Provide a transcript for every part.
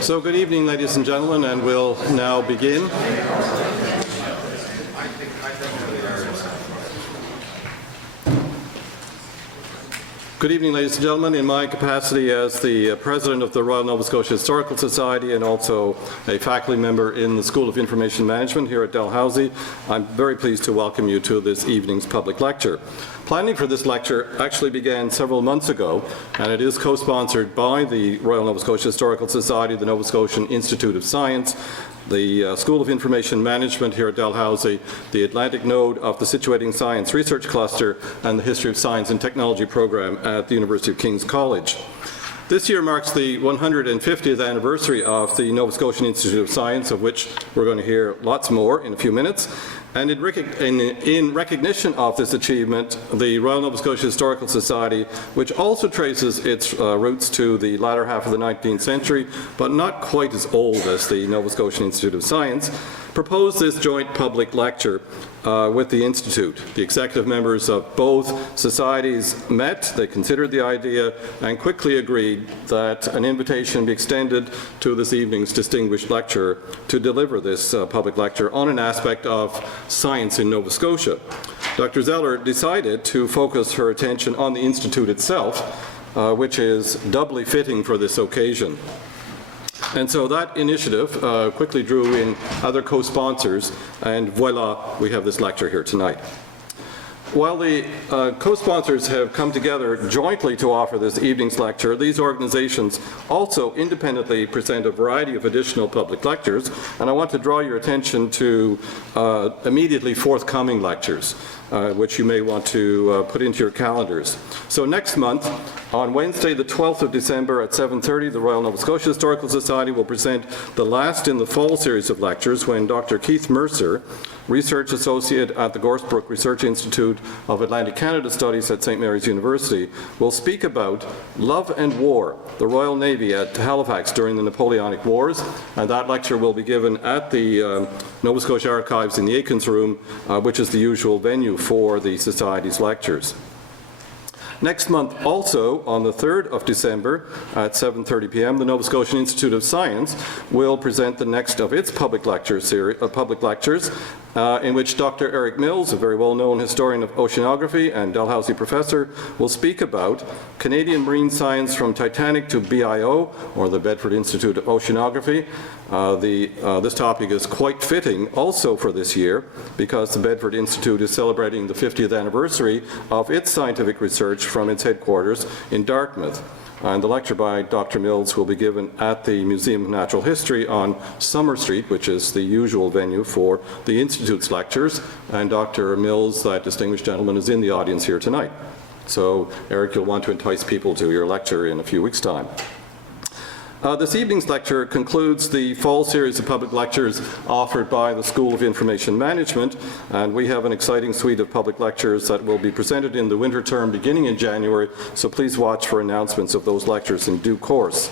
So good evening, ladies and gentlemen, and we'll now begin. Good evening, ladies and gentlemen. In my capacity as the President of the Royal Nova Scotia Historical Society and also a faculty member in the School of Information Management here at Dalhousie, I'm very pleased to welcome you to this evening's public lecture. Planning for this lecture actually began several months ago, and it is co-sponsored by the Royal Nova Scotia Historical Society, the Nova Scotian Institute of Science, the School of Information Management here at Dalhousie, the Atlantic Node of the Situating Science Research Cluster, and the History of Science and Technology program at the University of King's College. This year marks the 150th anniversary of the Nova Scotian Institute of Science, of which we're going to hear lots more in a few minutes. And in recognition of this achievement, the Royal Nova Scotia Historical Society, which also traces its roots to the latter half of the 19th century, but not quite as old as the Nova Scotian Institute of Science, proposed this joint public lecture with the Institute. The executive members of both societies met, they considered the idea, and quickly agreed that an invitation be extended to this evening's distinguished lecturer to deliver this public lecture on an aspect of science in Nova Scotia. Dr. Zeller decided to focus her attention on the Institute itself, which is doubly fitting for this occasion. And so that initiative quickly drew in other co-sponsors, and voila, we have this lecture here tonight. While the co-sponsors have come together jointly to offer this evening's lecture, these organizations also independently present a variety of additional public lectures, and I want to draw your attention to immediately forthcoming lectures, which you may want to put into your calendars. So next month, on Wednesday, the 12th of December at 7:30, the Royal Nova Scotia Historical Society will present the last in the fall series of lectures when Dr. Keith Mercer, Research Associate at the Gorsebrook Research Institute of Atlantic Canada Studies at St. Mary's University, will speak about Love and War, the Royal Navy at Halifax during the Napoleonic Wars, and that lecture will be given at the Nova Scotia Archives in the Aikens Room, which is the usual venue for the Society's lectures. Next month, also on the 3rd of December at 7:30 p.m., the Nova Scotian Institute of Science will present the next of its public lectures, in which Dr. Eric Mills, a very well-known historian of oceanography and Dalhousie professor, will speak about Canadian marine science from Titanic to BIO, or the Bedford Institute of Oceanography. This topic is quite fitting also for this year because the Bedford Institute is celebrating the 50th anniversary of its scientific research from its headquarters in Dartmouth. And the lecture by Dr. Mills will be given at the Museum of Natural History on Summer Street, which is the usual venue for the Institute's lectures. And Dr. Mills, that distinguished gentleman, is in the audience here tonight. So, Eric, you'll want to entice people to your lecture in a few weeks' time. This evening's lecture concludes the fall series of public lectures offered by the School of Information Management, and we have an exciting suite of public lectures that will be presented in the winter term beginning in January, so please watch for announcements of those lectures in due course.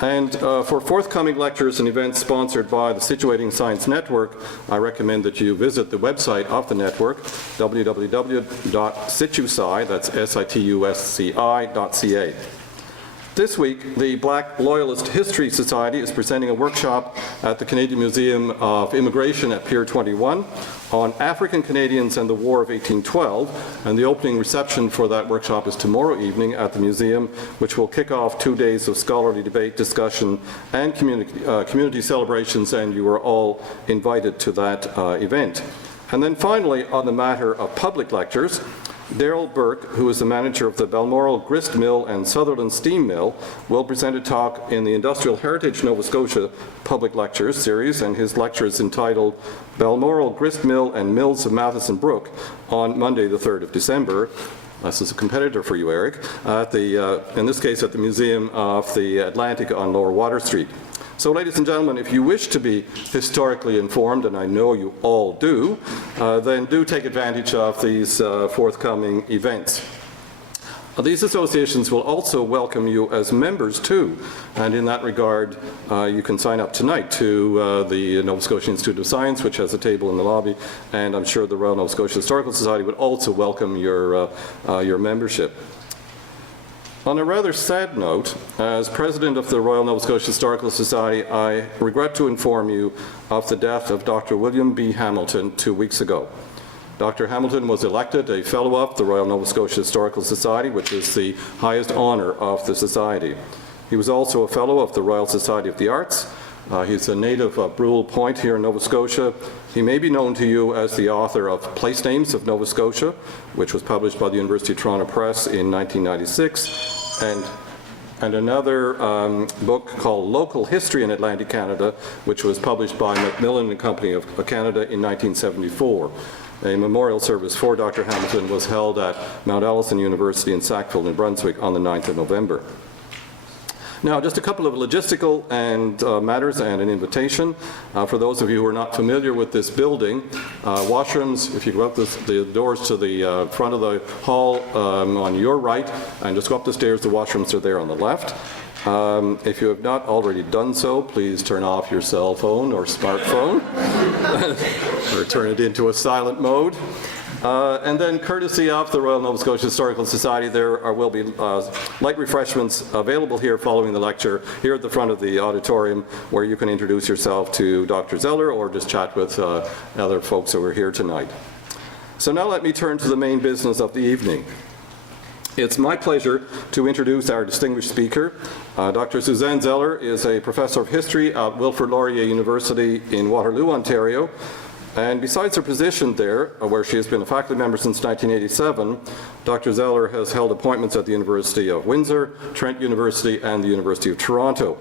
And for forthcoming lectures and events sponsored by the Situating Science Network, I recommend that you visit the website of the network, www.situsci, that's situsci.ca. This week, the Black Loyalist History Society is presenting a workshop at the Canadian Museum of Immigration at Pier 21 on African Canadians and the War of 1812, and the opening reception for that workshop is tomorrow evening at the museum, which will kick off 2 days of scholarly debate, discussion, and community celebrations, and you are all invited to that event. And then finally, on the matter of public lectures, Daryl Burke, who is the manager of the Balmoral Grist Mill and Sutherland Steam Mill, will present a talk in the Industrial Heritage Nova Scotia Public Lectures series, and his lecture is entitled Balmoral Grist Mill and Mills of Matheson Brook on Monday the 3rd of December. This is a competitor for you, Eric, at in this case at the Museum of the Atlantic on Lower Water Street. So, ladies and gentlemen, if you wish to be historically informed, and I know you all do, then do take advantage of these forthcoming events. These associations will also welcome you as members too, and in that regard you can sign up tonight to the Nova Scotia Institute of Science, which has a table in the lobby, and I'm sure the Royal Nova Scotia Historical Society would also welcome your membership. On a rather sad note, as President of the Royal Nova Scotia Historical Society, I regret to inform you of the death of Dr. William B. Hamilton 2 weeks ago. Dr. Hamilton was elected a Fellow of the Royal Nova Scotia Historical Society, which is the highest honour of the Society. He was also a Fellow of the Royal Society of the Arts. He's a native of Brule Point here in Nova Scotia. He may be known to you as the author of Place Names of Nova Scotia, which was published by the University of Toronto Press in 1996, and another book called Local History in Atlantic Canada, which was published by Macmillan and Company of Canada in 1974. A memorial service for Dr. Hamilton was held at Mount Allison University in Sackville, New Brunswick on the 9th of November. Now, just a couple of logistical matters and an invitation. For those of you who are not familiar with this building, washrooms, if you go up the doors to the front of the hall on your right, and just go up the stairs, the washrooms are there on the left. If you have not already done so, please turn off your cell phone or smartphone, or turn it into a silent mode. And then, courtesy of the Royal Nova Scotia Historical Society, there will be light refreshments available here following the lecture, here at the front of the auditorium, where you can introduce yourself to Dr. Zeller or just chat with other folks who are here tonight. So now let me turn to the main business of the evening. It's my pleasure to introduce our distinguished speaker. Dr. Suzanne Zeller is a professor of history at Wilfrid Laurier University in Waterloo, Ontario. And besides her position there, where she has been a faculty member since 1987, Dr. Zeller has held appointments at the University of Windsor, Trent University, and the University of Toronto.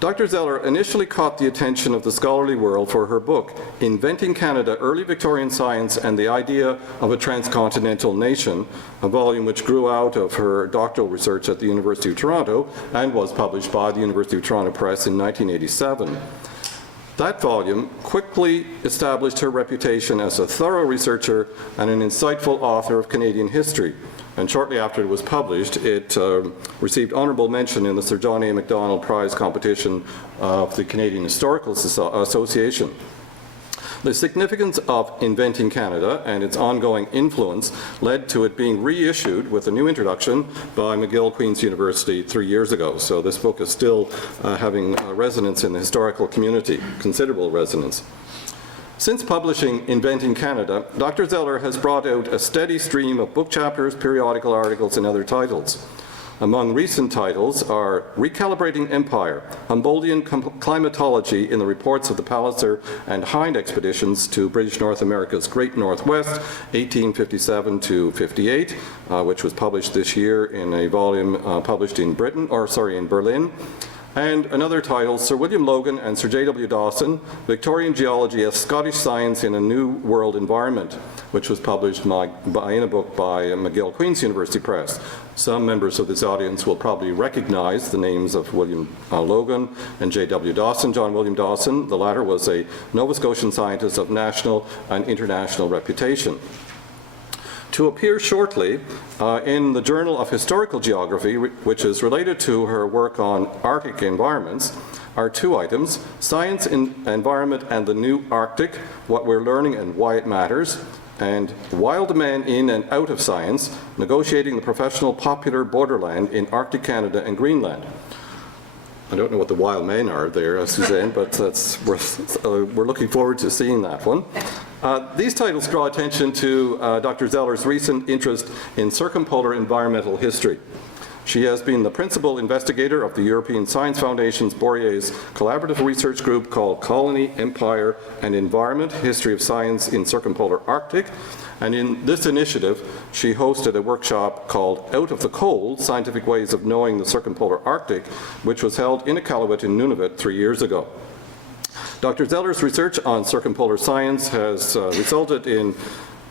Dr. Zeller initially caught the attention of the scholarly world for her book, Inventing Canada, Early Victorian Science and the Idea of a Transcontinental Nation, a volume which grew out of her doctoral research at the University of Toronto and was published by the University of Toronto Press in 1987. That volume quickly established her reputation as a thorough researcher and an insightful author of Canadian history. And shortly after it was published, it received honourable mention in the Sir John A. Macdonald Prize competition of the Canadian Historical Association. The significance of Inventing Canada and its ongoing influence led to it being reissued with a new introduction by McGill Queen's University 3 years ago. So this book is still having resonance in the historical community, considerable resonance. Since publishing Inventing Canada, Dr. Zeller has brought out a steady stream of book chapters, periodical articles, and other titles. Among recent titles are Recalibrating Empire, Humboldtian Climatology in the Reports of the Palliser and Hind Expeditions to British North America's Great Northwest, 1857 to 58, which was published this year in a volume published in Berlin. And another title, Sir William Logan and Sir J.W. Dawson, Victorian Geology as Scottish Science in a New World Environment, which was published in a book by McGill Queen's University Press. Some members of this audience will probably recognize the names of William Logan and J.W. Dawson. John William Dawson, the latter, was a Nova Scotian scientist of national and international reputation. To appear shortly in the Journal of Historical Geography, which is related to her work on Arctic environments, are two items: Science in Environment and the New Arctic, What We're Learning and Why It Matters, and Wild Men in and Out of Science, Negotiating the Professional Popular Borderland in Arctic Canada and Greenland. I don't know what the wild men are there, Suzanne, but we're looking forward to seeing that one. These titles draw attention to Dr. Zeller's recent interest in circumpolar environmental history. She has been the principal investigator of the European Science Foundation's Boreas collaborative research group called Colony, Empire, and Environment, History of Science in Circumpolar Arctic. And in this initiative, she hosted a workshop called Out of the Cold, Scientific Ways of Knowing the Circumpolar Arctic, which was held in Iqaluit in Nunavut 3 years ago. Dr. Zeller's research on circumpolar science has resulted in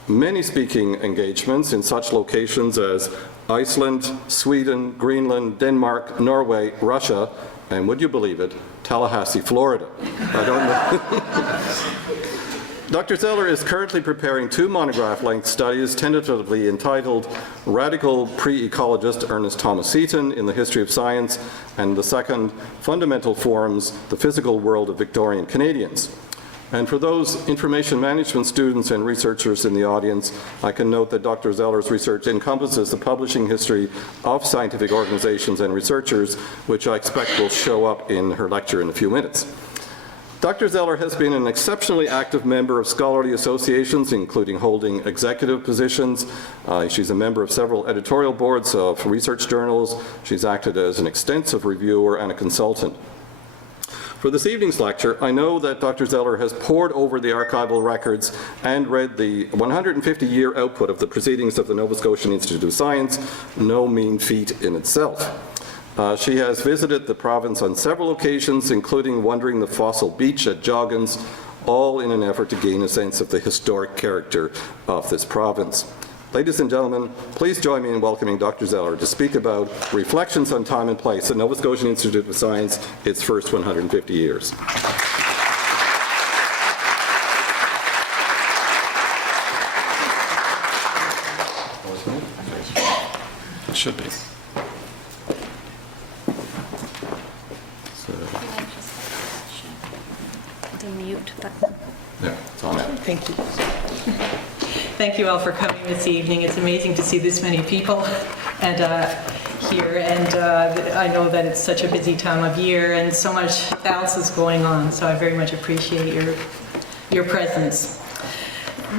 many speaking engagements in such locations as Iceland, Sweden, Greenland, Denmark, Norway, Russia, and would you believe it, Tallahassee, Florida. I don't know. Dr. Zeller is currently preparing 2 monograph-length studies tentatively entitled Radical Pre-Ecologist Ernest Thomas Seton in the History of Science, and the second, Fundamental Forms, The Physical World of Victorian Canadians. And for those information management students and researchers in the audience, I can note that Dr. Zeller's research encompasses the publishing history of scientific organizations and researchers, which I expect will show up in her lecture in a few minutes. Dr. Zeller has been an exceptionally active member of scholarly associations, including holding executive positions. She's a member of several editorial boards of research journals. She's acted as an extensive reviewer and a consultant. For this evening's lecture, I know that Dr. Zeller has pored over the archival records and read the 150-year output of the proceedings of the Nova Scotian Institute of Science, no mean feat in itself. She has visited the province on several occasions, including wandering the fossil beach at Joggins, all in an effort to gain a sense of the historic character of this province. Ladies and gentlemen, please join me in welcoming Dr. Zeller to speak about reflections on time and place at Nova Scotian Institute of Science, its first 150 years. It should be. The mute button. Yeah, it's on there. Thank you. Thank you all for coming this evening. It's amazing to see this many people and here, and I know that it's such a busy time of year and so much else is going on, so I very much appreciate your presence.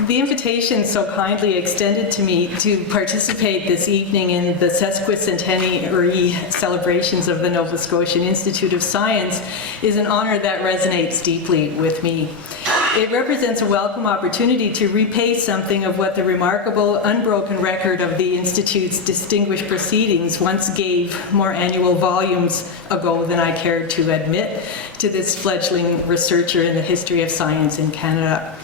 The invitation so kindly extended to me to participate this evening in the sesquicentenary celebrations of the Nova Scotian Institute of Science is an honor that resonates deeply with me. It represents a welcome opportunity to repay something of what the remarkable, unbroken record of the Institute's distinguished proceedings once gave more annual volumes ago than I cared to admit to this fledgling researcher in the history of science in Canada.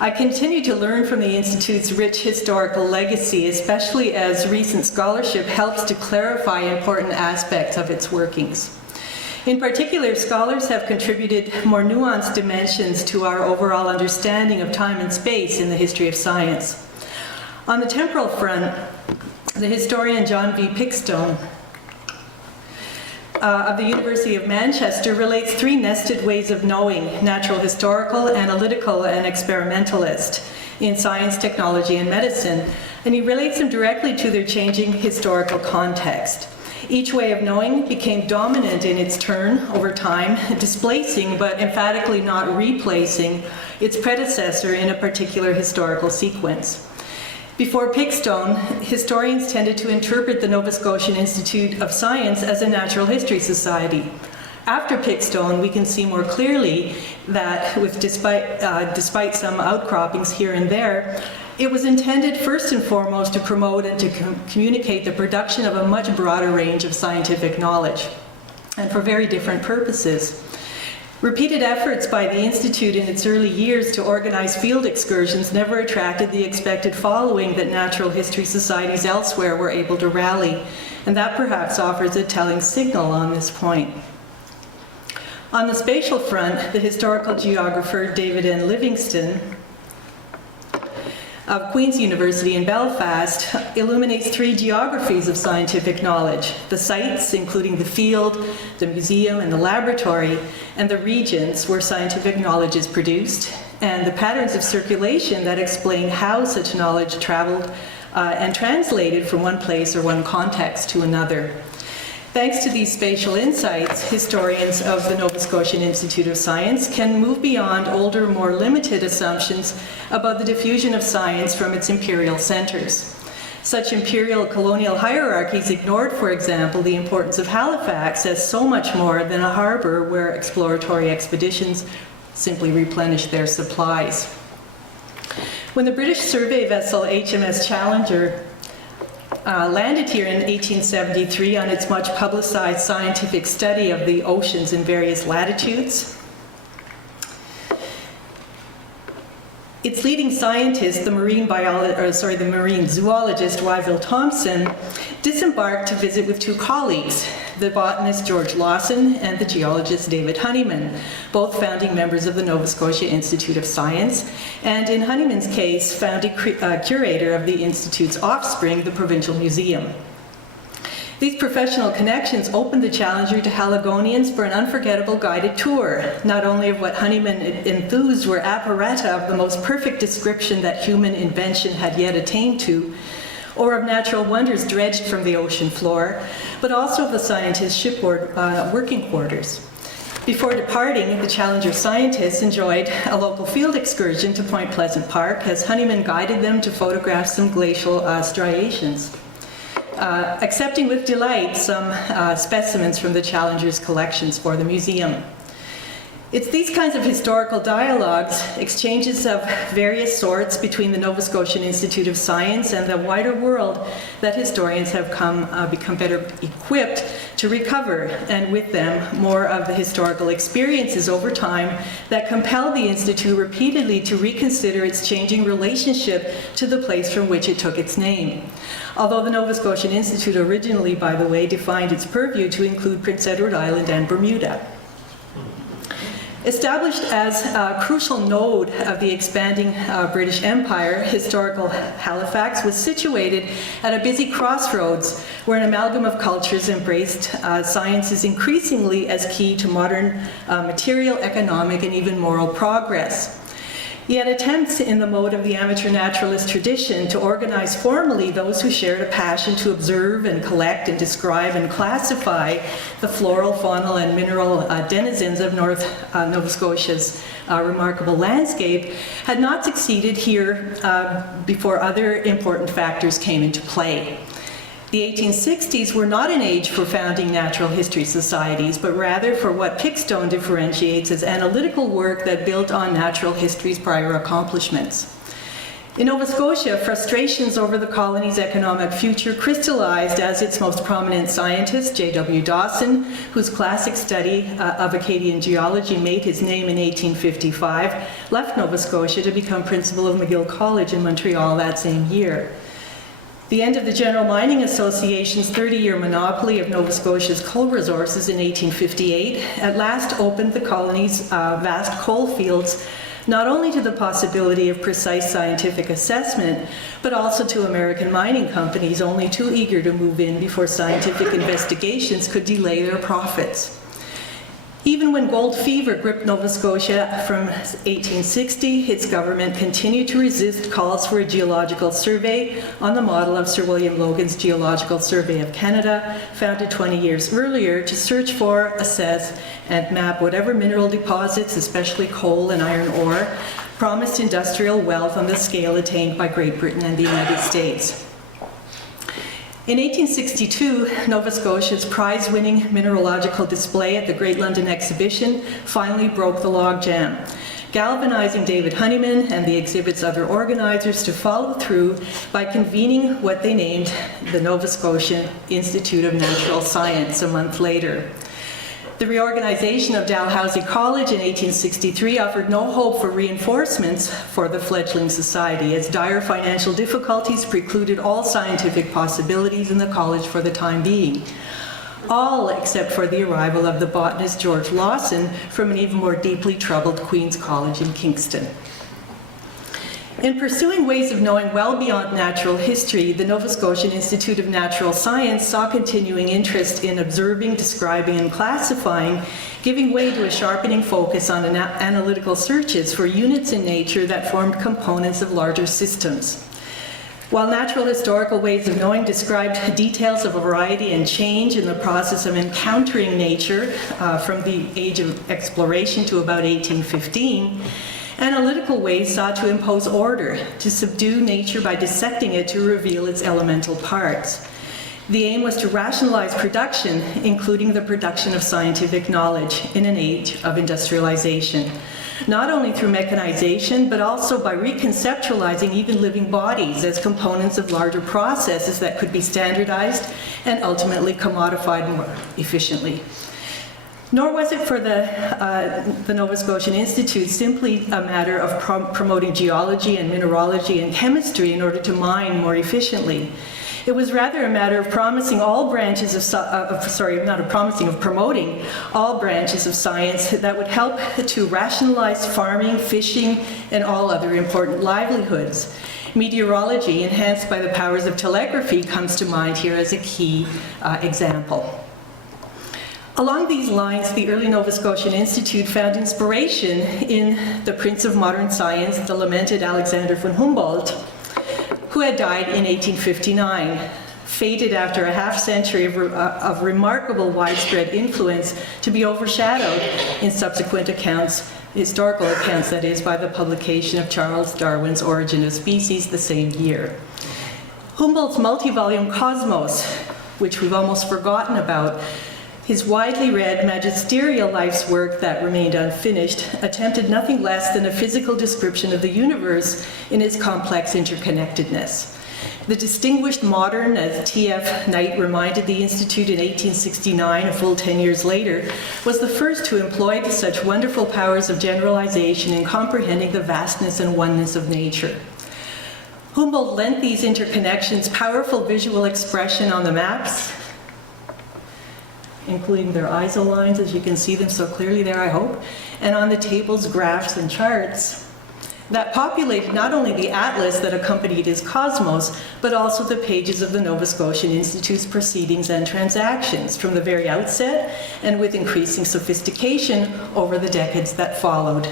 I continue to learn from the Institute's rich historical legacy, especially as recent scholarship helps to clarify important aspects of its workings. In particular, scholars have contributed more nuanced dimensions to our overall understanding of time and space in the history of science. On the temporal front, the historian John V. Pickstone of the University of Manchester relates three nested ways of knowing: natural, historical, analytical, and experimentalist in science, technology, and medicine, and he relates them directly to their changing historical context. Each way of knowing became dominant in its turn over time, displacing but emphatically not replacing its predecessor in a particular historical sequence. Before Pickstone, historians tended to interpret the Nova Scotian Institute of Science as a natural history society. After Pickstone, we can see more clearly that, despite some outcroppings here and there, it was intended first and foremost to promote and to communicate the production of a much broader range of scientific knowledge, and for very different purposes. Repeated efforts by the Institute in its early years to organize field excursions never attracted the expected following that natural history societies elsewhere were able to rally, and that perhaps offers a telling signal on this point. On the spatial front, the historical geographer David N. Livingston of Queen's University in Belfast illuminates three geographies of scientific knowledge: the sites, including the field, the museum, and the laboratory, and the regions where scientific knowledge is produced, and the patterns of circulation that explain how such knowledge traveled and translated from one place or one context to another. Thanks to these spatial insights, historians of the Nova Scotian Institute of Science can move beyond older, more limited assumptions about the diffusion of science from its imperial centers. Such imperial colonial hierarchies ignored, for example, the importance of Halifax as so much more than a harbor where exploratory expeditions simply replenish their supplies. When the British survey vessel HMS Challenger landed here in 1873 on its much publicized scientific study of the oceans in various latitudes, its leading scientist, the marine zoologist Wyville Thompson, disembarked to visit with two colleagues, the botanist George Lawson and the geologist David Honeyman, both founding members of the Nova Scotia Institute of Science, and in Honeyman's case, founding curator of the Institute's offspring, the Provincial Museum. These professional connections opened the Challenger to Haligonians for an unforgettable guided tour, not only of what Honeyman enthused were apparata of the most perfect description that human invention had yet attained to, or of natural wonders dredged from the ocean floor, but also of the scientists' shipboard working quarters. Before departing, the Challenger scientists enjoyed a local field excursion to Point Pleasant Park as Honeyman guided them to photograph some glacial striations, accepting with delight some specimens from the Challenger's collections for the museum. It's these kinds of historical dialogues, exchanges of various sorts between the Nova Scotian Institute of Science and the wider world that historians have become better equipped to recover, and with them, more of the historical experiences over time that compel the Institute repeatedly to reconsider its changing relationship to the place from which it took its name. Although the Nova Scotian Institute originally, by the way, defined its purview to include Prince Edward Island and Bermuda. Established as a crucial node of the expanding British Empire, historical Halifax was situated at a busy crossroads where an amalgam of cultures embraced sciences increasingly as key to modern material, economic, and even moral progress. Yet attempts in the mode of the amateur naturalist tradition to organize formally those who shared a passion to observe and collect and describe and classify the floral, faunal, and mineral denizens of Nova Scotia's remarkable landscape had not succeeded here before other important factors came into play. The 1860s were not an age for founding natural history societies, but rather for what Pickstone differentiates as analytical work that built on natural history's prior accomplishments. In Nova Scotia, frustrations over the colony's economic future crystallized as its most prominent scientist, J.W. Dawson, whose classic study of Acadian geology made his name in 1855, left Nova Scotia to become principal of McGill College in Montreal that same year. The end of the General Mining Association's 30-year monopoly of Nova Scotia's coal resources in 1858 at last opened the colony's vast coal fields not only to the possibility of precise scientific assessment, but also to American mining companies only too eager to move in before scientific investigations could delay their profits. Even when gold fever gripped Nova Scotia from 1860, its government continued to resist calls for a geological survey on the model of Sir William Logan's Geological Survey of Canada, founded 20 years earlier to search for, assess, and map whatever mineral deposits, especially coal and iron ore, promised industrial wealth on the scale attained by Great Britain and the United States. In 1862, Nova Scotia's prize-winning mineralogical display at the Great London Exhibition finally broke the logjam, galvanizing David Honeyman and the exhibit's other organizers to follow through by convening what they named the Nova Scotian Institute of Natural Science a month later. The reorganization of Dalhousie College in 1863 offered no hope for reinforcements for the fledgling society, as dire financial difficulties precluded all scientific possibilities in the college for the time being. All except for the arrival of the botanist George Lawson from an even more deeply troubled Queen's College in Kingston. In pursuing ways of knowing well beyond natural history, the Nova Scotian Institute of Natural Science saw continuing interest in observing, describing, and classifying, giving way to a sharpening focus on analytical searches for units in nature that formed components of larger systems. While natural historical ways of knowing described details of a variety and change in the process of encountering nature from the age of exploration to about 1815, analytical ways sought to impose order, to subdue nature by dissecting it to reveal its elemental parts. The aim was to rationalize production, including the production of scientific knowledge in an age of industrialization, not only through mechanization, but also by reconceptualizing even living bodies as components of larger processes that could be standardized and ultimately commodified more efficiently. Nor was it for the Nova Scotian Institute simply a matter of promoting geology and mineralogy and chemistry in order to mine more efficiently. It was rather a matter of promoting all branches of science that would help to rationalize farming, fishing, and all other important livelihoods. Meteorology, enhanced by the powers of telegraphy, comes to mind here as a key example. Along these lines, the early Nova Scotian Institute found inspiration in the Prince of Modern Science, the lamented Alexander von Humboldt, who had died in 1859, fated after a half-century of remarkable widespread influence to be overshadowed in subsequent accounts, historical accounts that is, by the publication of Charles Darwin's Origin of Species the same year. Humboldt's multi-volume Cosmos, which we've almost forgotten about, his widely read magisterial life's work that remained unfinished, attempted nothing less than a physical description of the universe in its complex interconnectedness. The distinguished modern, as T.F. Knight reminded the Institute in 1869, a full 10 years later, was the first to employ such wonderful powers of generalization in comprehending the vastness and oneness of nature. Humboldt lent these interconnections powerful visual expression on the maps, including their isolines, as you can see them so clearly there, I hope, and on the tables, graphs, and charts that populated not only the atlas that accompanied his Cosmos, but also the pages of the Nova Scotian Institute's proceedings and transactions from the very outset and with increasing sophistication over the decades that followed.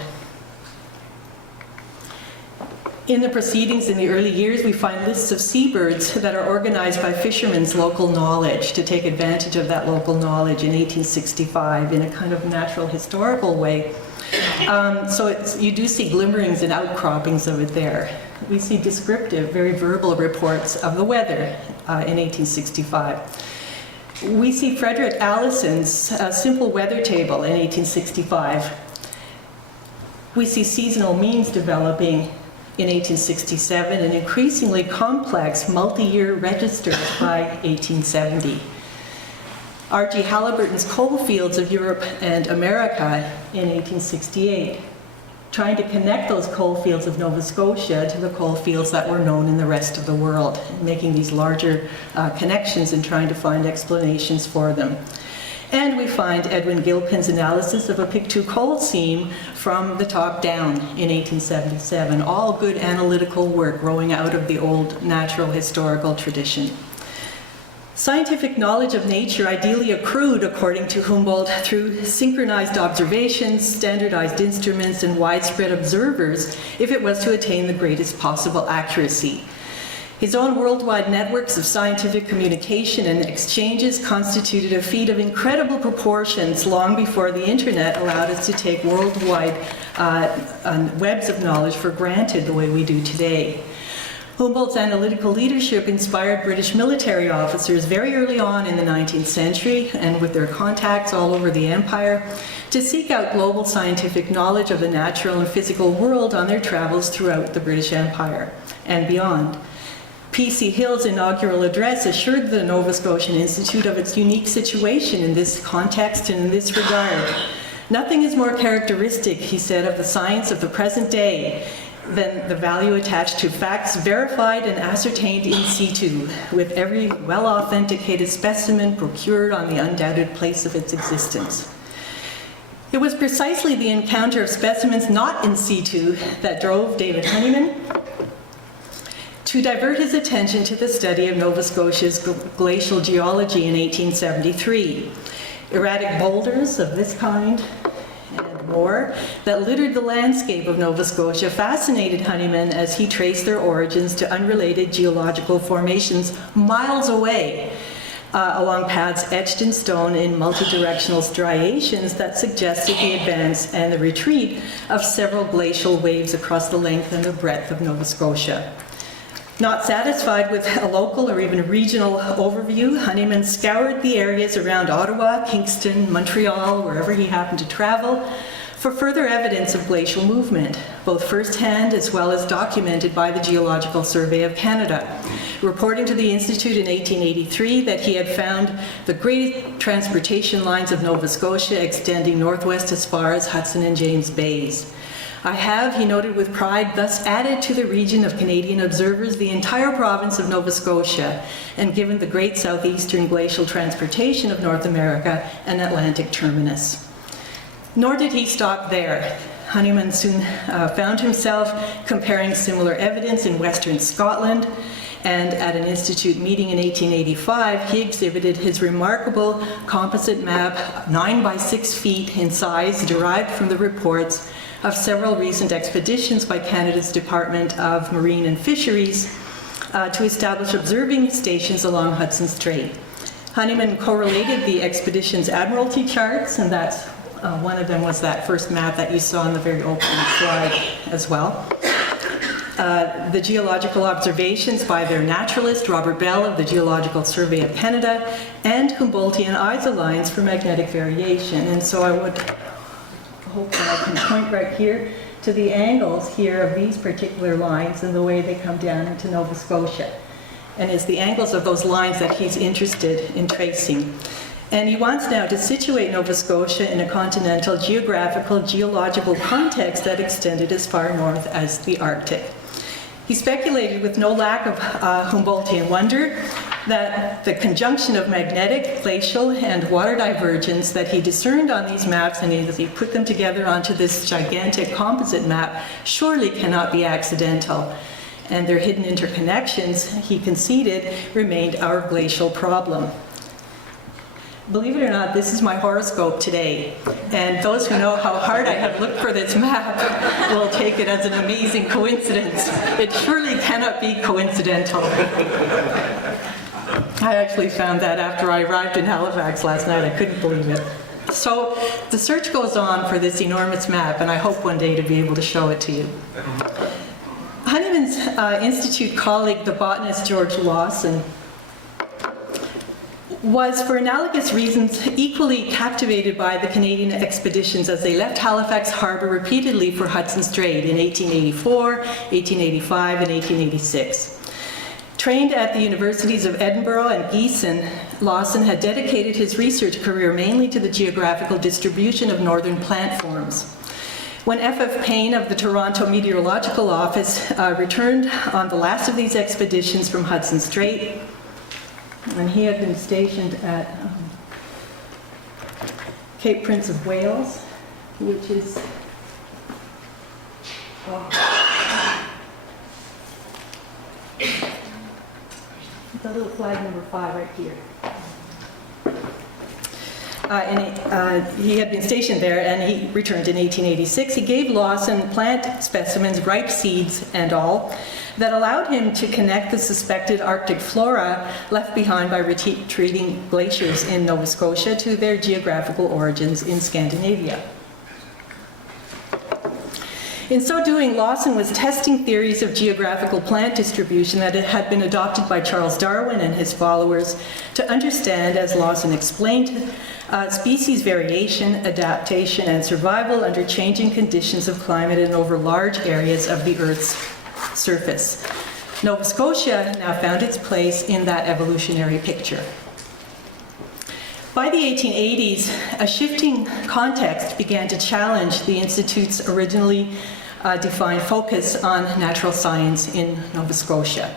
In the proceedings in the early years, we find lists of seabirds that are organized by fishermen's local knowledge to take advantage of that local knowledge in 1865 in a kind of natural historical way. You do see glimmerings and outcroppings of it there. We see descriptive, very verbal reports of the weather in 1865. We see Frederick Allison's simple weather table in 1865. We see seasonal means developing in 1867 and increasingly complex multi-year registers by 1870. R.G. Halliburton's Coal Fields of Europe and America in 1868, trying to connect those coal fields of Nova Scotia to the coal fields that were known in the rest of the world, making these larger connections and trying to find explanations for them. And we find Edwin Gilpin's analysis of a Pictou coal seam from the top down in 1877. All good analytical work growing out of the old natural historical tradition. Scientific knowledge of nature ideally accrued, according to Humboldt, through synchronized observations, standardized instruments, and widespread observers if it was to attain the greatest possible accuracy. His own worldwide networks of scientific communication and exchanges constituted a feat of incredible proportions long before the internet allowed us to take worldwide webs of knowledge for granted the way we do today. Humboldt's analytical leadership inspired British military officers very early on in the 19th century, and with their contacts all over the empire, to seek out global scientific knowledge of the natural and physical world on their travels throughout the British Empire and beyond. P.C. Hill's inaugural address assured the Nova Scotian Institute of its unique situation in this context and in this regard. Nothing is more characteristic, he said, of the science of the present day than the value attached to facts verified and ascertained in situ, with every well-authenticated specimen procured on the undoubted place of its existence. It was precisely the encounter of specimens not in situ that drove David Honeyman to divert his attention to the study of Nova Scotia's glacial geology in 1873. Erratic boulders of this kind and more that littered the landscape of Nova Scotia fascinated Honeyman as he traced their origins to unrelated geological formations miles away along paths etched in stone in multi-directional striations that suggested the advance and the retreat of several glacial waves across the length and the breadth of Nova Scotia. Not satisfied with a local or even a regional overview, Honeyman scoured the areas around Ottawa, Kingston, Montreal, wherever he happened to travel, for further evidence of glacial movement, both firsthand as well as documented by the Geological Survey of Canada, reporting to the Institute in 1883 that he had found the great transportation lines of Nova Scotia extending northwest as far as Hudson and James Bays. I have, he noted with pride, thus added to the region of Canadian observers the entire province of Nova Scotia, and given the great southeastern glacial transportation of North America an Atlantic terminus. Nor did he stop there. Honeyman soon found himself comparing similar evidence in Western Scotland, and at an institute meeting in 1885, he exhibited his remarkable composite map, 9 by 6 feet in size, derived from the reports of several recent expeditions by Canada's Department of Marine and Fisheries to establish observing stations along Hudson Strait. Honeyman correlated the expedition's admiralty charts, and that's one of them was that first map that you saw on the very opening slide as well. The geological observations by their naturalist, Robert Bell of the Geological Survey of Canada, and Humboldtian isolines for magnetic variation. And so I would hope that I can point right here to the angles here of these particular lines and the way they come down into Nova Scotia. And it's the angles of those lines that he's interested in tracing. And he wants now to situate Nova Scotia in a continental geographical, geological context that extended as far north as the Arctic. He speculated with no lack of Humboldtian wonder that the conjunction of magnetic, glacial, and water divergence that he discerned on these maps, and as he put them together onto this gigantic composite map, surely cannot be accidental. And their hidden interconnections, he conceded, remained our glacial problem. Believe it or not, this is my horoscope today. And those who know how hard I have looked for this map will take it as an amazing coincidence. It surely cannot be coincidental. I actually found that after I arrived in Halifax last night. I couldn't believe it. So the search goes on for this enormous map, and I hope one day to be able to show it to you. Honeyman's Institute colleague, the botanist George Lawson, was, for analogous reasons, equally captivated by the Canadian expeditions as they left Halifax Harbour repeatedly for Hudson Strait in 1884, 1885, and 1886. Trained at the universities of Edinburgh and Gießen, Lawson had dedicated his research career mainly to the geographical distribution of northern plant forms. When F.F. Payne of the Toronto Meteorological Office returned on the last of these expeditions from Hudson Strait, and he had been stationed at Cape Prince of Wales, which is the little flag number 5 right here. He had been stationed there, and he returned in 1886. He gave Lawson plant specimens, ripe seeds and all, that allowed him to connect the suspected Arctic flora left behind by retreating glaciers in Nova Scotia to their geographical origins in Scandinavia. In so doing, Lawson was testing theories of geographical plant distribution that had been adopted by Charles Darwin and his followers to understand, as Lawson explained, species variation, adaptation, and survival under changing conditions of climate and over large areas of the Earth's surface. Nova Scotia now found its place in that evolutionary picture. By the 1880s, a shifting context began to challenge the Institute's originally defined focus on natural science in Nova Scotia.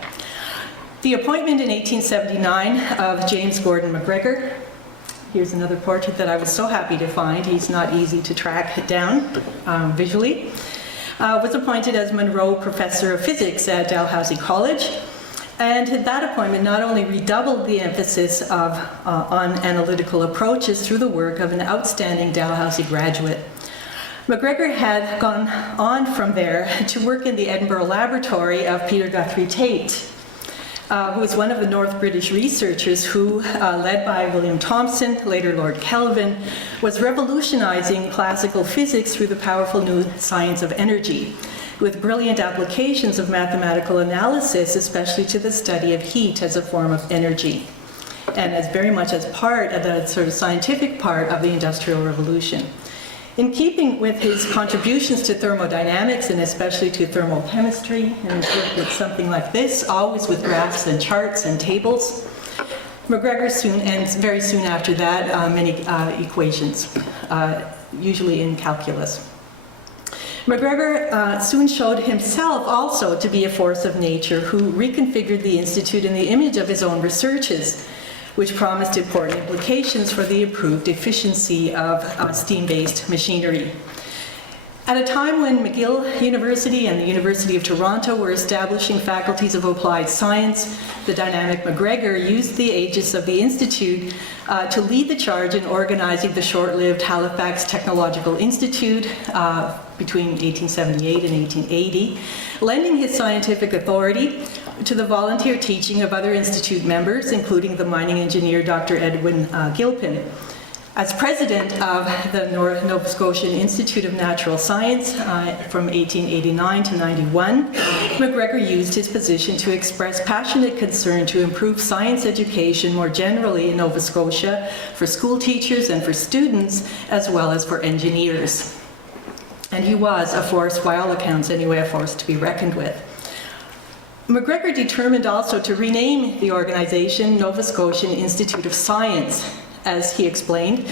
The appointment in 1879 of James Gordon McGregor, here's another portrait that I was so happy to find, he's not easy to track down visually, was appointed as Monroe Professor of Physics at Dalhousie College. And that appointment not only redoubled the emphasis on analytical approaches through the work of an outstanding Dalhousie graduate. McGregor had gone on from there to work in the Edinburgh laboratory of Peter Guthrie Tait, who was one of the North British researchers who, led by William Thomson, later Lord Kelvin, was revolutionizing classical physics through the powerful new science of energy, with brilliant applications of mathematical analysis, especially to the study of heat as a form of energy, and as very much as part of the sort of scientific part of the Industrial Revolution. In keeping with his contributions to thermodynamics and especially to thermochemistry, and his work with something like this, always with graphs and charts and tables, McGregor soon, and very soon after that, many equations, usually in calculus. McGregor soon showed himself also to be a force of nature who reconfigured the Institute in the image of his own researches, which promised important implications for the improved efficiency of steam-based machinery. At a time when McGill University and the University of Toronto were establishing faculties of applied science, the dynamic McGregor used the aegis of the Institute to lead the charge in organizing the short-lived Halifax Technological Institute between 1878 and 1880, lending his scientific authority to the volunteer teaching of other Institute members, including the mining engineer Dr. Edwin Gilpin. As president of the Nova Scotian Institute of Natural Science from 1889 to 91, McGregor used his position to express passionate concern to improve science education more generally in Nova Scotia for school teachers and for students, as well as for engineers. And he was a force, by all accounts anyway, a force to be reckoned with. McGregor determined also to rename the organization Nova Scotian Institute of Science. As he explained,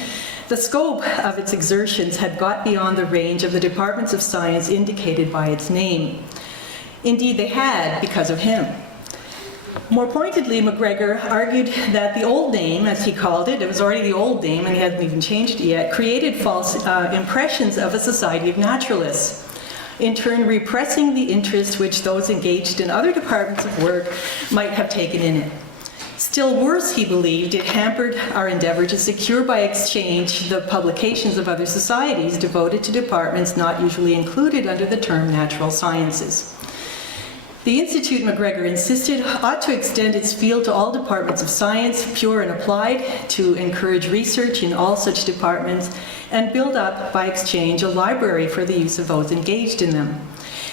the scope of its exertions had got beyond the range of the departments of science indicated by its name. Indeed, they had, because of him. More pointedly, McGregor argued that the old name, as he called it was already the old name and he hadn't even changed it yet, created false impressions of a society of naturalists, in turn repressing the interest which those engaged in other departments of work might have taken in it. Still worse, he believed, it hampered our endeavor to secure by exchange the publications of other societies devoted to departments not usually included under the term natural sciences. The Institute, McGregor insisted, ought to extend its field to all departments of science, pure and applied, to encourage research in all such departments, and build up, by exchange, a library for the use of those engaged in them.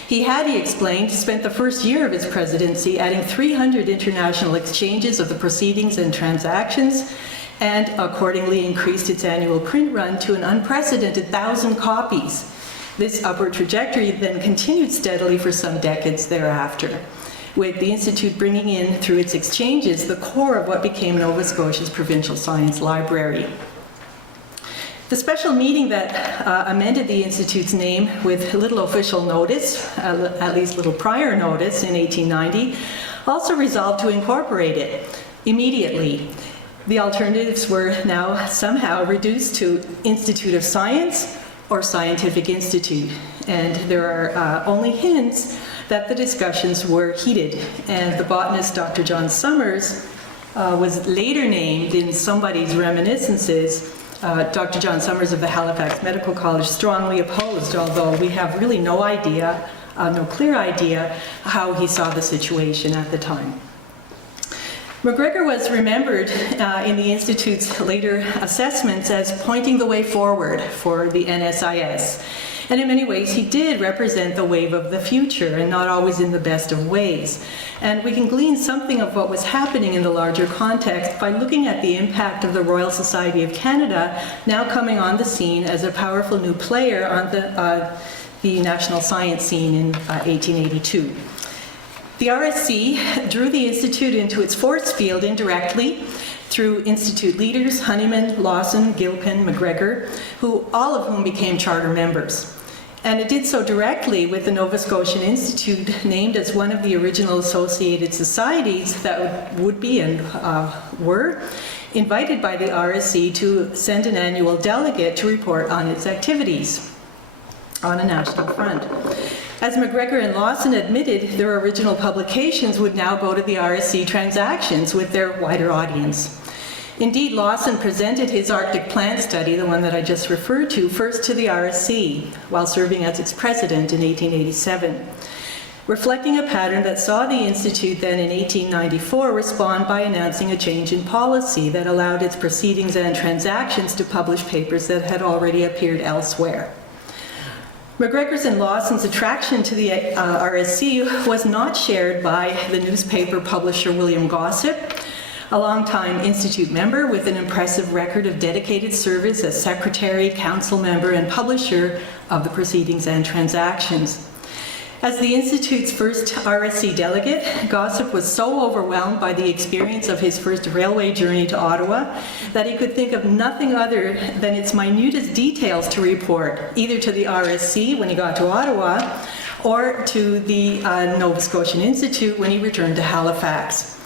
He had, he explained, spent the first year of his presidency adding 300 international exchanges of the proceedings and transactions, and accordingly increased its annual print run to an unprecedented 1,000 copies. This upward trajectory then continued steadily for some decades thereafter, with the Institute bringing in, through its exchanges, the core of what became Nova Scotia's Provincial Science Library. The special meeting that amended the Institute's name with little official notice, at least little prior notice in 1890, also resolved to incorporate it immediately. The alternatives were now somehow reduced to Institute of Science or Scientific Institute, and there are only hints that the discussions were heated, and the botanist Dr. John Summers was later named in somebody's reminiscences. Dr. John Summers of the Halifax Medical College strongly opposed, although we have really no idea, no clear idea, how he saw the situation at the time. McGregor was remembered in the Institute's later assessments as pointing the way forward for the NSIS. And in many ways, he did represent the wave of the future, and not always in the best of ways. And we can glean something of what was happening in the larger context by looking at the impact of the Royal Society of Canada now coming on the scene as a powerful new player on the national science scene in 1882. The RSC drew the Institute into its force field indirectly through Institute leaders, Honeyman, Lawson, Gilpin, McGregor, all of whom became charter members. And it did so directly with the Nova Scotian Institute, named as one of the original associated societies that would be and were invited by the RSC to send an annual delegate to report on its activities on a national front. As McGregor and Lawson admitted, their original publications would now go to the RSC transactions with their wider audience. Indeed, Lawson presented his Arctic plant study, the one that I just referred to, first to the RSC while serving as its president in 1887, reflecting a pattern that saw the Institute then in 1894 respond by announcing a change in policy that allowed its proceedings and transactions to publish papers that had already appeared elsewhere. McGregor's and Lawson's attraction to the RSC was not shared by the newspaper publisher William Gossip, a longtime Institute member with an impressive record of dedicated service as secretary, council member, and publisher of the proceedings and transactions. As the Institute's first RSC delegate, Gossip was so overwhelmed by the experience of his first railway journey to Ottawa that he could think of nothing other than its minutest details to report, either to the RSC when he got to Ottawa, or to the Nova Scotian Institute when he returned to Halifax.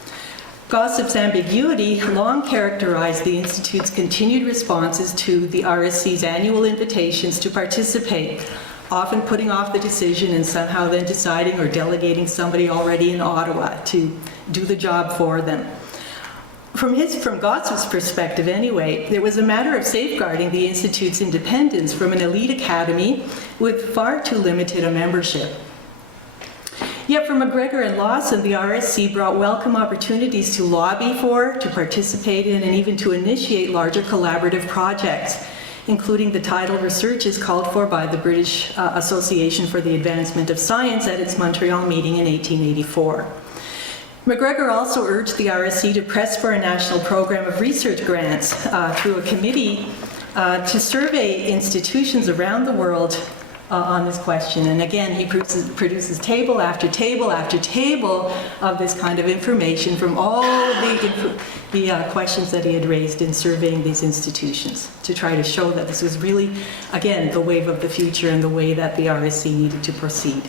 Gossip's ambiguity long characterized the Institute's continued responses to the RSC's annual invitations to participate, often putting off the decision and somehow then deciding or delegating somebody already in Ottawa to do the job for them. From Gotts's perspective anyway, it was a matter of safeguarding the Institute's independence from an elite academy with far too limited a membership. Yet for McGregor and Lawson, the RSC brought welcome opportunities to lobby for, to participate in, and even to initiate larger collaborative projects, including the title researches called for by the British Association for the Advancement of Science at its Montreal meeting in 1884. McGregor also urged the RSC to press for a national program of research grants through a committee to survey institutions around the world on this question. And again, he produces table after table after table of this kind of information from all of the questions that he had raised in surveying these institutions to try to show that this was really, again, the wave of the future and the way that the RSC needed to proceed.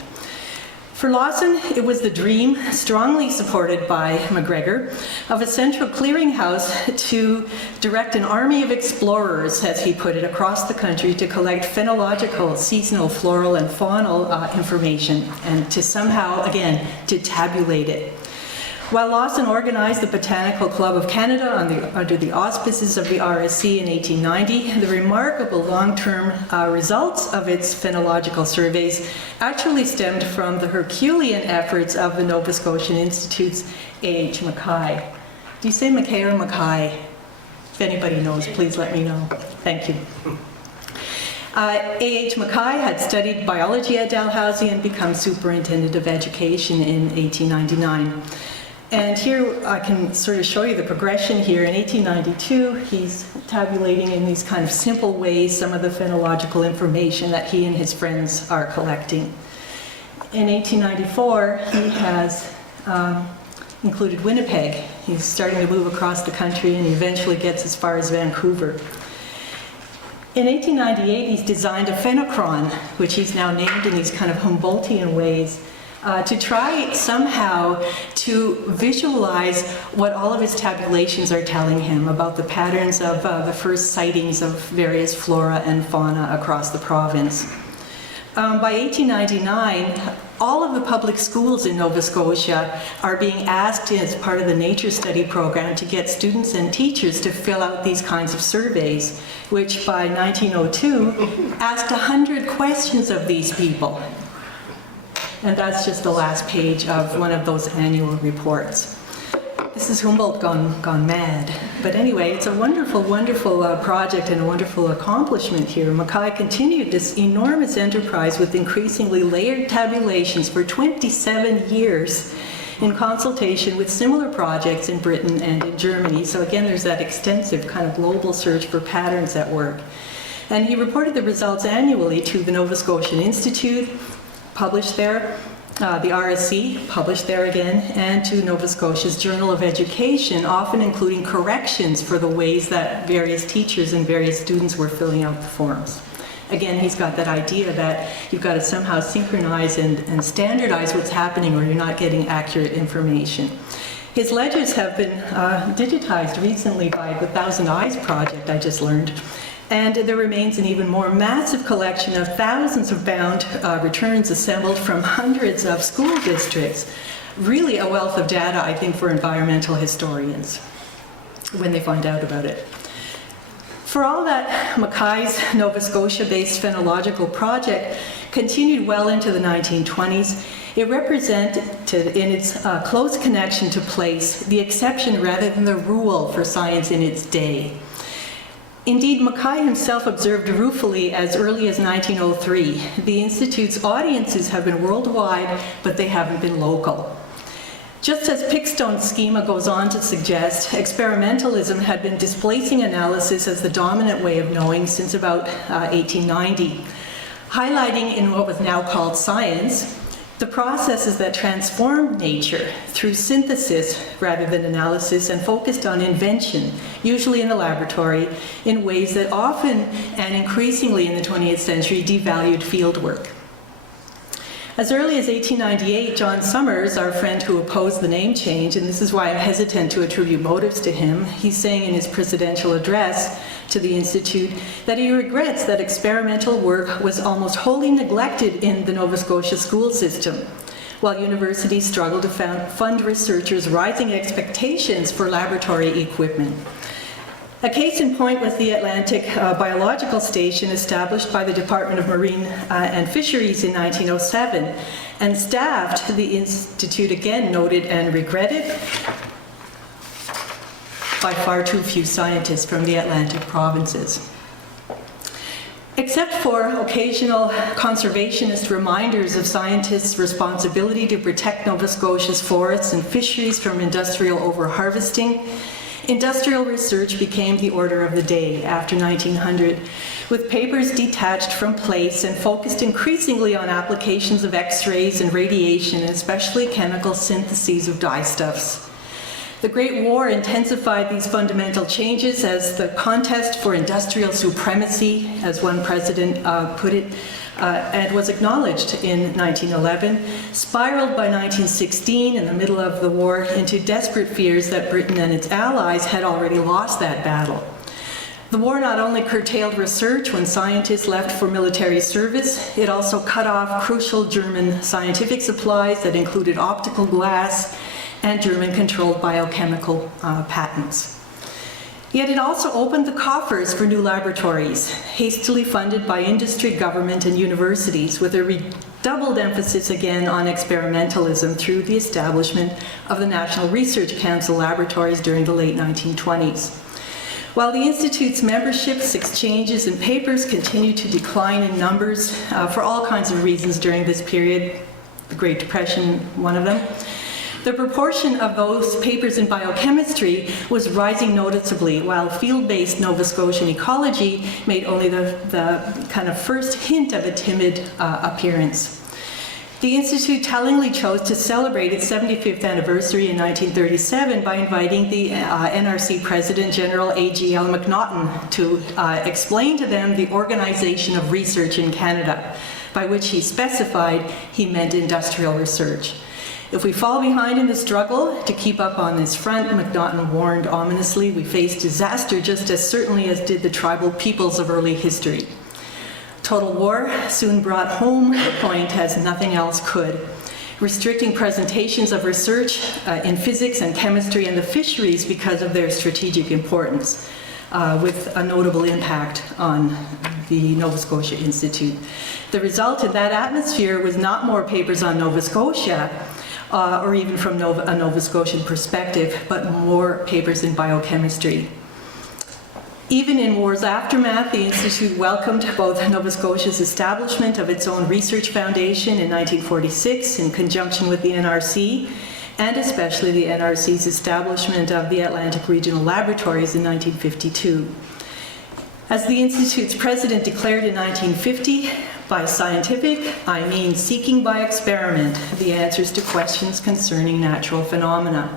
For Lawson, it was the dream, strongly supported by McGregor, of a central clearinghouse to direct an army of explorers, as he put it, across the country to collect phenological, seasonal, floral, and faunal information, and to somehow, again, to tabulate it. While Lawson organized the Botanical Club of Canada under the auspices of the RSC in 1890, the remarkable long-term results of its phenological surveys actually stemmed from the Herculean efforts of the Nova Scotian Institute's A.H. Mackay. Do you say Mackay or Mackay? If anybody knows, please let me know. Thank you. A.H. Mackay had studied biology at Dalhousie and become superintendent of education in 1899. And here I can sort of show you the progression here. In 1892, he's tabulating in these kind of simple ways some of the phenological information that he and his friends are collecting. In 1894, he has included Winnipeg. He's starting to move across the country and he eventually gets as far as Vancouver. In 1898, he's designed a phenochrone, which he's now named in these kind of Humboldtian ways, to try somehow to visualize what all of his tabulations are telling him about the patterns of the first sightings of various flora and fauna across the province. By 1899, all of the public schools in Nova Scotia are being asked as part of the nature study program to get students and teachers to fill out these kinds of surveys, which by 1902 asked 100 questions of these people. And that's just the last page of one of those annual reports. This is Humboldt gone mad. But anyway, it's a wonderful, wonderful project and a wonderful accomplishment here. Mackay continued this enormous enterprise with increasingly layered tabulations for 27 years in consultation with similar projects in Britain and in Germany. So again, there's that extensive kind of global search for patterns at work. And he reported the results annually to the Nova Scotian Institute, published there, the RSC, published there again, and to Nova Scotia's Journal of Education, often including corrections for the ways that various teachers and various students were filling out the forms. Again, he's got that idea that you've got to somehow synchronize and standardize what's happening or you're not getting accurate information. His ledgers have been digitized recently by the Thousand Eyes project, I just learned. And there remains an even more massive collection of thousands of bound returns assembled from hundreds of school districts. Really a wealth of data, I think, for environmental historians when they find out about it. For all that, Mackay's Nova Scotia-based phenological project continued well into the 1920s. It represented, in its close connection to place, the exception rather than the rule for science in its day. Indeed, Mackay himself observed ruefully as early as 1903, the Institute's audiences have been worldwide, but they haven't been local. Just as Pickstone's schema goes on to suggest, experimentalism had been displacing analysis as the dominant way of knowing since about 1890, highlighting in what was now called science the processes that transformed nature through synthesis rather than analysis and focused on invention, usually in the laboratory, in ways that often and increasingly in the 20th century devalued fieldwork. As early as 1898, John Summers, our friend who opposed the name change, and this is why I'm hesitant to attribute motives to him, he's saying in his presidential address to the Institute that he regrets that experimental work was almost wholly neglected in the Nova Scotia school system, while universities struggled to fund researchers' rising expectations for laboratory equipment. A case in point was the Atlantic Biological Station established by the Department of Marine and Fisheries in 1907 and staffed, the Institute again noted and regretted, by far too few scientists from the Atlantic provinces. Except for occasional conservationist reminders of scientists' responsibility to protect Nova Scotia's forests and fisheries from industrial overharvesting, industrial research became the order of the day after 1900, with papers detached from place and focused increasingly on applications of X-rays and radiation, and especially chemical syntheses of dyestuffs. The Great War intensified these fundamental changes as the contest for industrial supremacy, as one president put it, and was acknowledged in 1911, spiraled by 1916 in the middle of the war into desperate fears that Britain and its allies had already lost that battle. The war not only curtailed research when scientists left for military service, it also cut off crucial German scientific supplies that included optical glass and German-controlled biochemical patents. Yet it also opened the coffers for new laboratories, hastily funded by industry, government, and universities, with a redoubled emphasis again on experimentalism through the establishment of the National Research Council laboratories during the late 1920s. While the Institute's memberships, exchanges, and papers continued to decline in numbers for all kinds of reasons during this period, the Great Depression, one of them, the proportion of those papers in biochemistry was rising noticeably, while field-based Nova Scotian ecology made only the kind of first hint of a timid appearance. The Institute tellingly chose to celebrate its 75th anniversary in 1937 by inviting the NRC President General A.G.L. MacNaughton to explain to them the organization of research in Canada, by which he specified he meant industrial research. If we fall behind in the struggle to keep up on this front, MacNaughton warned ominously, we face disaster just as certainly as did the tribal peoples of early history. Total war soon brought home the point as nothing else could, restricting presentations of research in physics and chemistry and the fisheries because of their strategic importance, with a notable impact on the Nova Scotia Institute. The result in that atmosphere was not more papers on Nova Scotia, or even from a Nova Scotian perspective, but more papers in biochemistry. Even in war's aftermath, the Institute welcomed both Nova Scotia's establishment of its own research foundation in 1946 in conjunction with the NRC, and especially the NRC's establishment of the Atlantic Regional Laboratories in 1952. As the Institute's president declared in 1950, by scientific, I mean seeking by experiment the answers to questions concerning natural phenomena.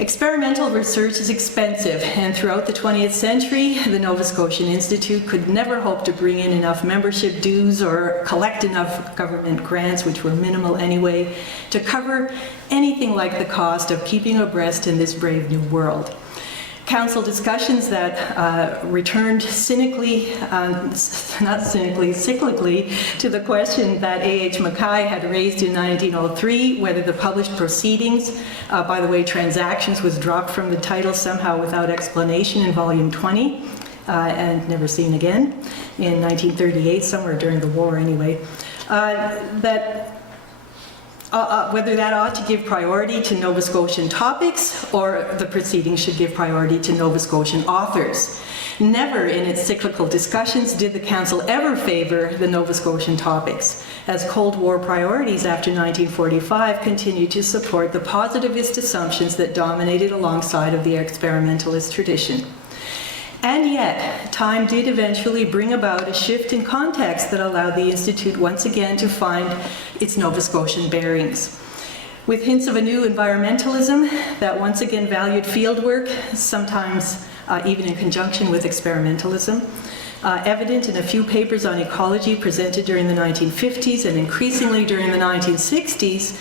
Experimental research is expensive, and throughout the 20th century, the Nova Scotian Institute could never hope to bring in enough membership dues or collect enough government grants, which were minimal anyway, to cover anything like the cost of keeping abreast in this brave new world. Council discussions that returned cynically, cyclically, to the question that A.H. Mackay had raised in 1903, whether the published proceedings, by the way, Transactions was dropped from the title somehow without explanation in volume 20, and never seen again, in 1938, somewhere during the war anyway, whether that ought to give priority to Nova Scotian topics or the proceedings should give priority to Nova Scotian authors. Never in its cyclical discussions did the Council ever favor the Nova Scotian topics, as Cold War priorities after 1945 continued to support the positivist assumptions that dominated alongside of the experimentalist tradition. And yet, time did eventually bring about a shift in context that allowed the Institute once again to find its Nova Scotian bearings. With hints of a new environmentalism that once again valued fieldwork, sometimes even in conjunction with experimentalism, evident in a few papers on ecology presented during the 1950s and increasingly during the 1960s,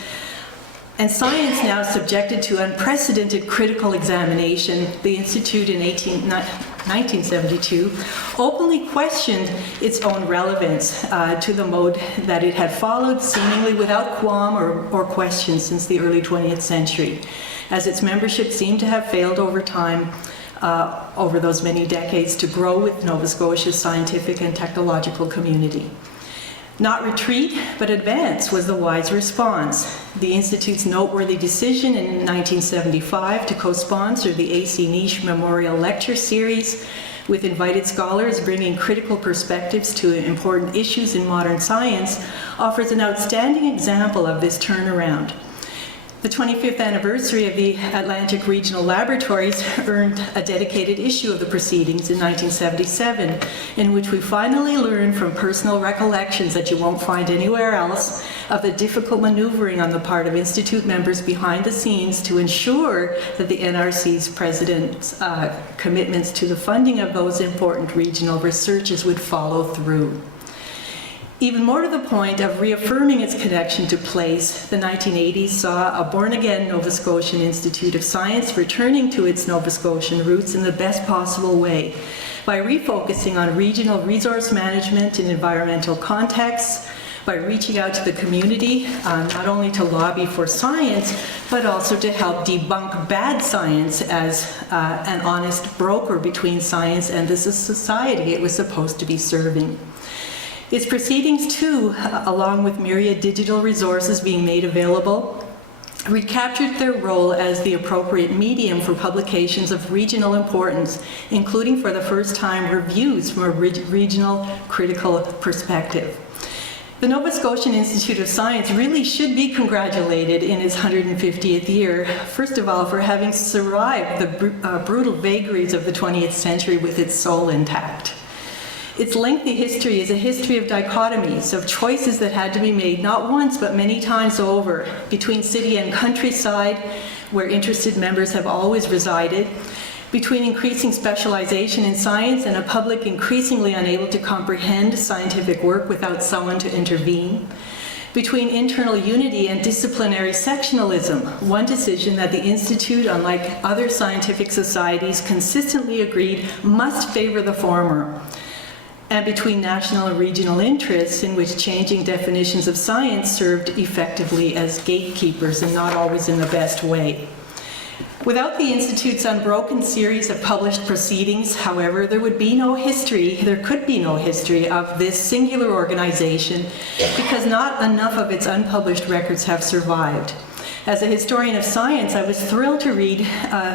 and science now subjected to unprecedented critical examination, the Institute in 1972 openly questioned its own relevance to the mode that it had followed, seemingly without qualm or question since the early 20th century, as its membership seemed to have failed over time, over those many decades, to grow with Nova Scotia's scientific and technological community. Not retreat, but advance was the wise response. The Institute's noteworthy decision in 1975 to co-sponsor the AC Niche Memorial Lecture Series with invited scholars bringing critical perspectives to important issues in modern science offers an outstanding example of this turnaround. The 25th anniversary of the Atlantic Regional Laboratories earned a dedicated issue of the proceedings in 1977, in which we finally learned from personal recollections that you won't find anywhere else of the difficult maneuvering on the part of Institute members behind the scenes to ensure that the NRC's president's commitments to the funding of those important regional researches would follow through. Even more to the point of reaffirming its connection to place, the 1980s saw a born-again Nova Scotian Institute of Science returning to its Nova Scotian roots in the best possible way by refocusing on regional resource management in environmental contexts, by reaching out to the community, not only to lobby for science, but also to help debunk bad science as an honest broker between science and the society it was supposed to be serving. Its proceedings, too, along with myriad digital resources being made available, recaptured their role as the appropriate medium for publications of regional importance, including for the first time reviews from a regional critical perspective. The Nova Scotian Institute of Science really should be congratulated in its 150th year, first of all, for having survived the brutal vagaries of the 20th century with its soul intact. Its lengthy history is a history of dichotomies, of choices that had to be made not once but many times over, between city and countryside, where interested members have always resided, between increasing specialization in science and a public increasingly unable to comprehend scientific work without someone to intervene, between internal unity and disciplinary sectionalism, one decision that the Institute, unlike other scientific societies, consistently agreed must favor the former, and between national and regional interests in which changing definitions of science served effectively as gatekeepers and not always in the best way. Without the Institute's unbroken series of published proceedings, however, there could be no history of this singular organization because not enough of its unpublished records have survived. As a historian of science, I was thrilled to read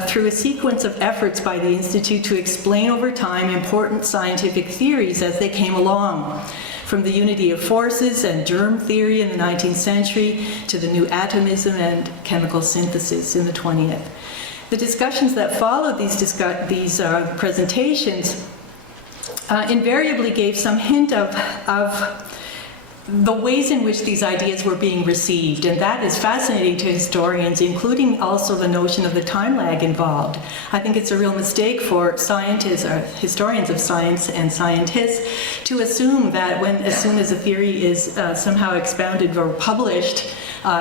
through a sequence of efforts by the Institute to explain over time important scientific theories as they came along, from the unity of forces and germ theory in the 19th century to the new atomism and chemical synthesis in the 20th. The discussions that followed these presentations invariably gave some hint of the ways in which these ideas were being received, and that is fascinating to historians, including also the notion of the time lag involved. I think it's a real mistake for scientists, or historians of science and scientists, to assume that as soon as a theory is somehow expounded or published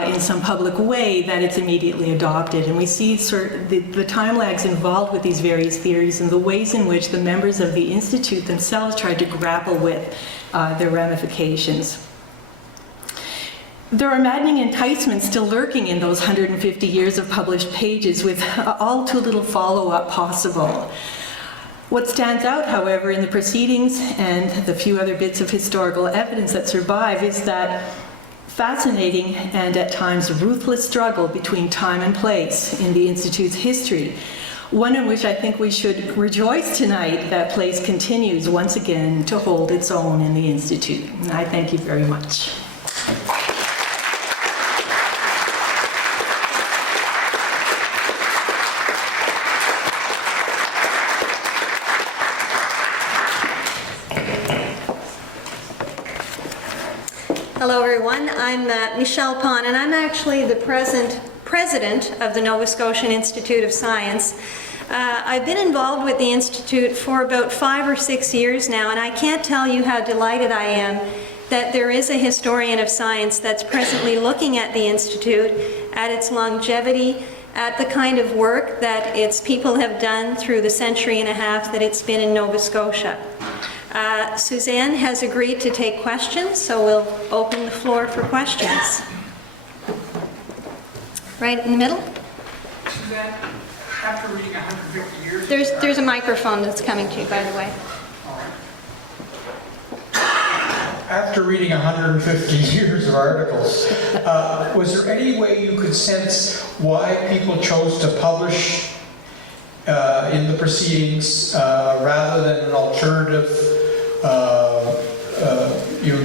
in some public way, that it's immediately adopted. And we see the time lags involved with these various theories and the ways in which the members of the Institute themselves tried to grapple with their ramifications. There are maddening enticements still lurking in those 150 years of published pages with all too little follow-up possible. What stands out, however, in the proceedings and the few other bits of historical evidence that survive is that fascinating and at times ruthless struggle between time and place in the Institute's history, one in which I think we should rejoice tonight that place continues once again to hold its own in the Institute. And I thank you very much. Hello everyone, I'm Michelle Pon, and I'm actually the president of the Nova Scotian Institute of Science. I've been involved with the Institute for about 5 or 6 years now, and I can't tell you how delighted I am that there is a historian of science that's presently looking at the Institute, at its longevity, at the kind of work that its people have done through the century and a half that it's been in Nova Scotia. Suzanne has agreed to take questions, so we'll open the floor for questions. Right in the middle? Suzanne, after reading 150 years... There's a microphone that's coming to you, by the way. All right. After reading 150 years of articles, was there any way you could sense why people chose to publish in the proceedings rather than an alternative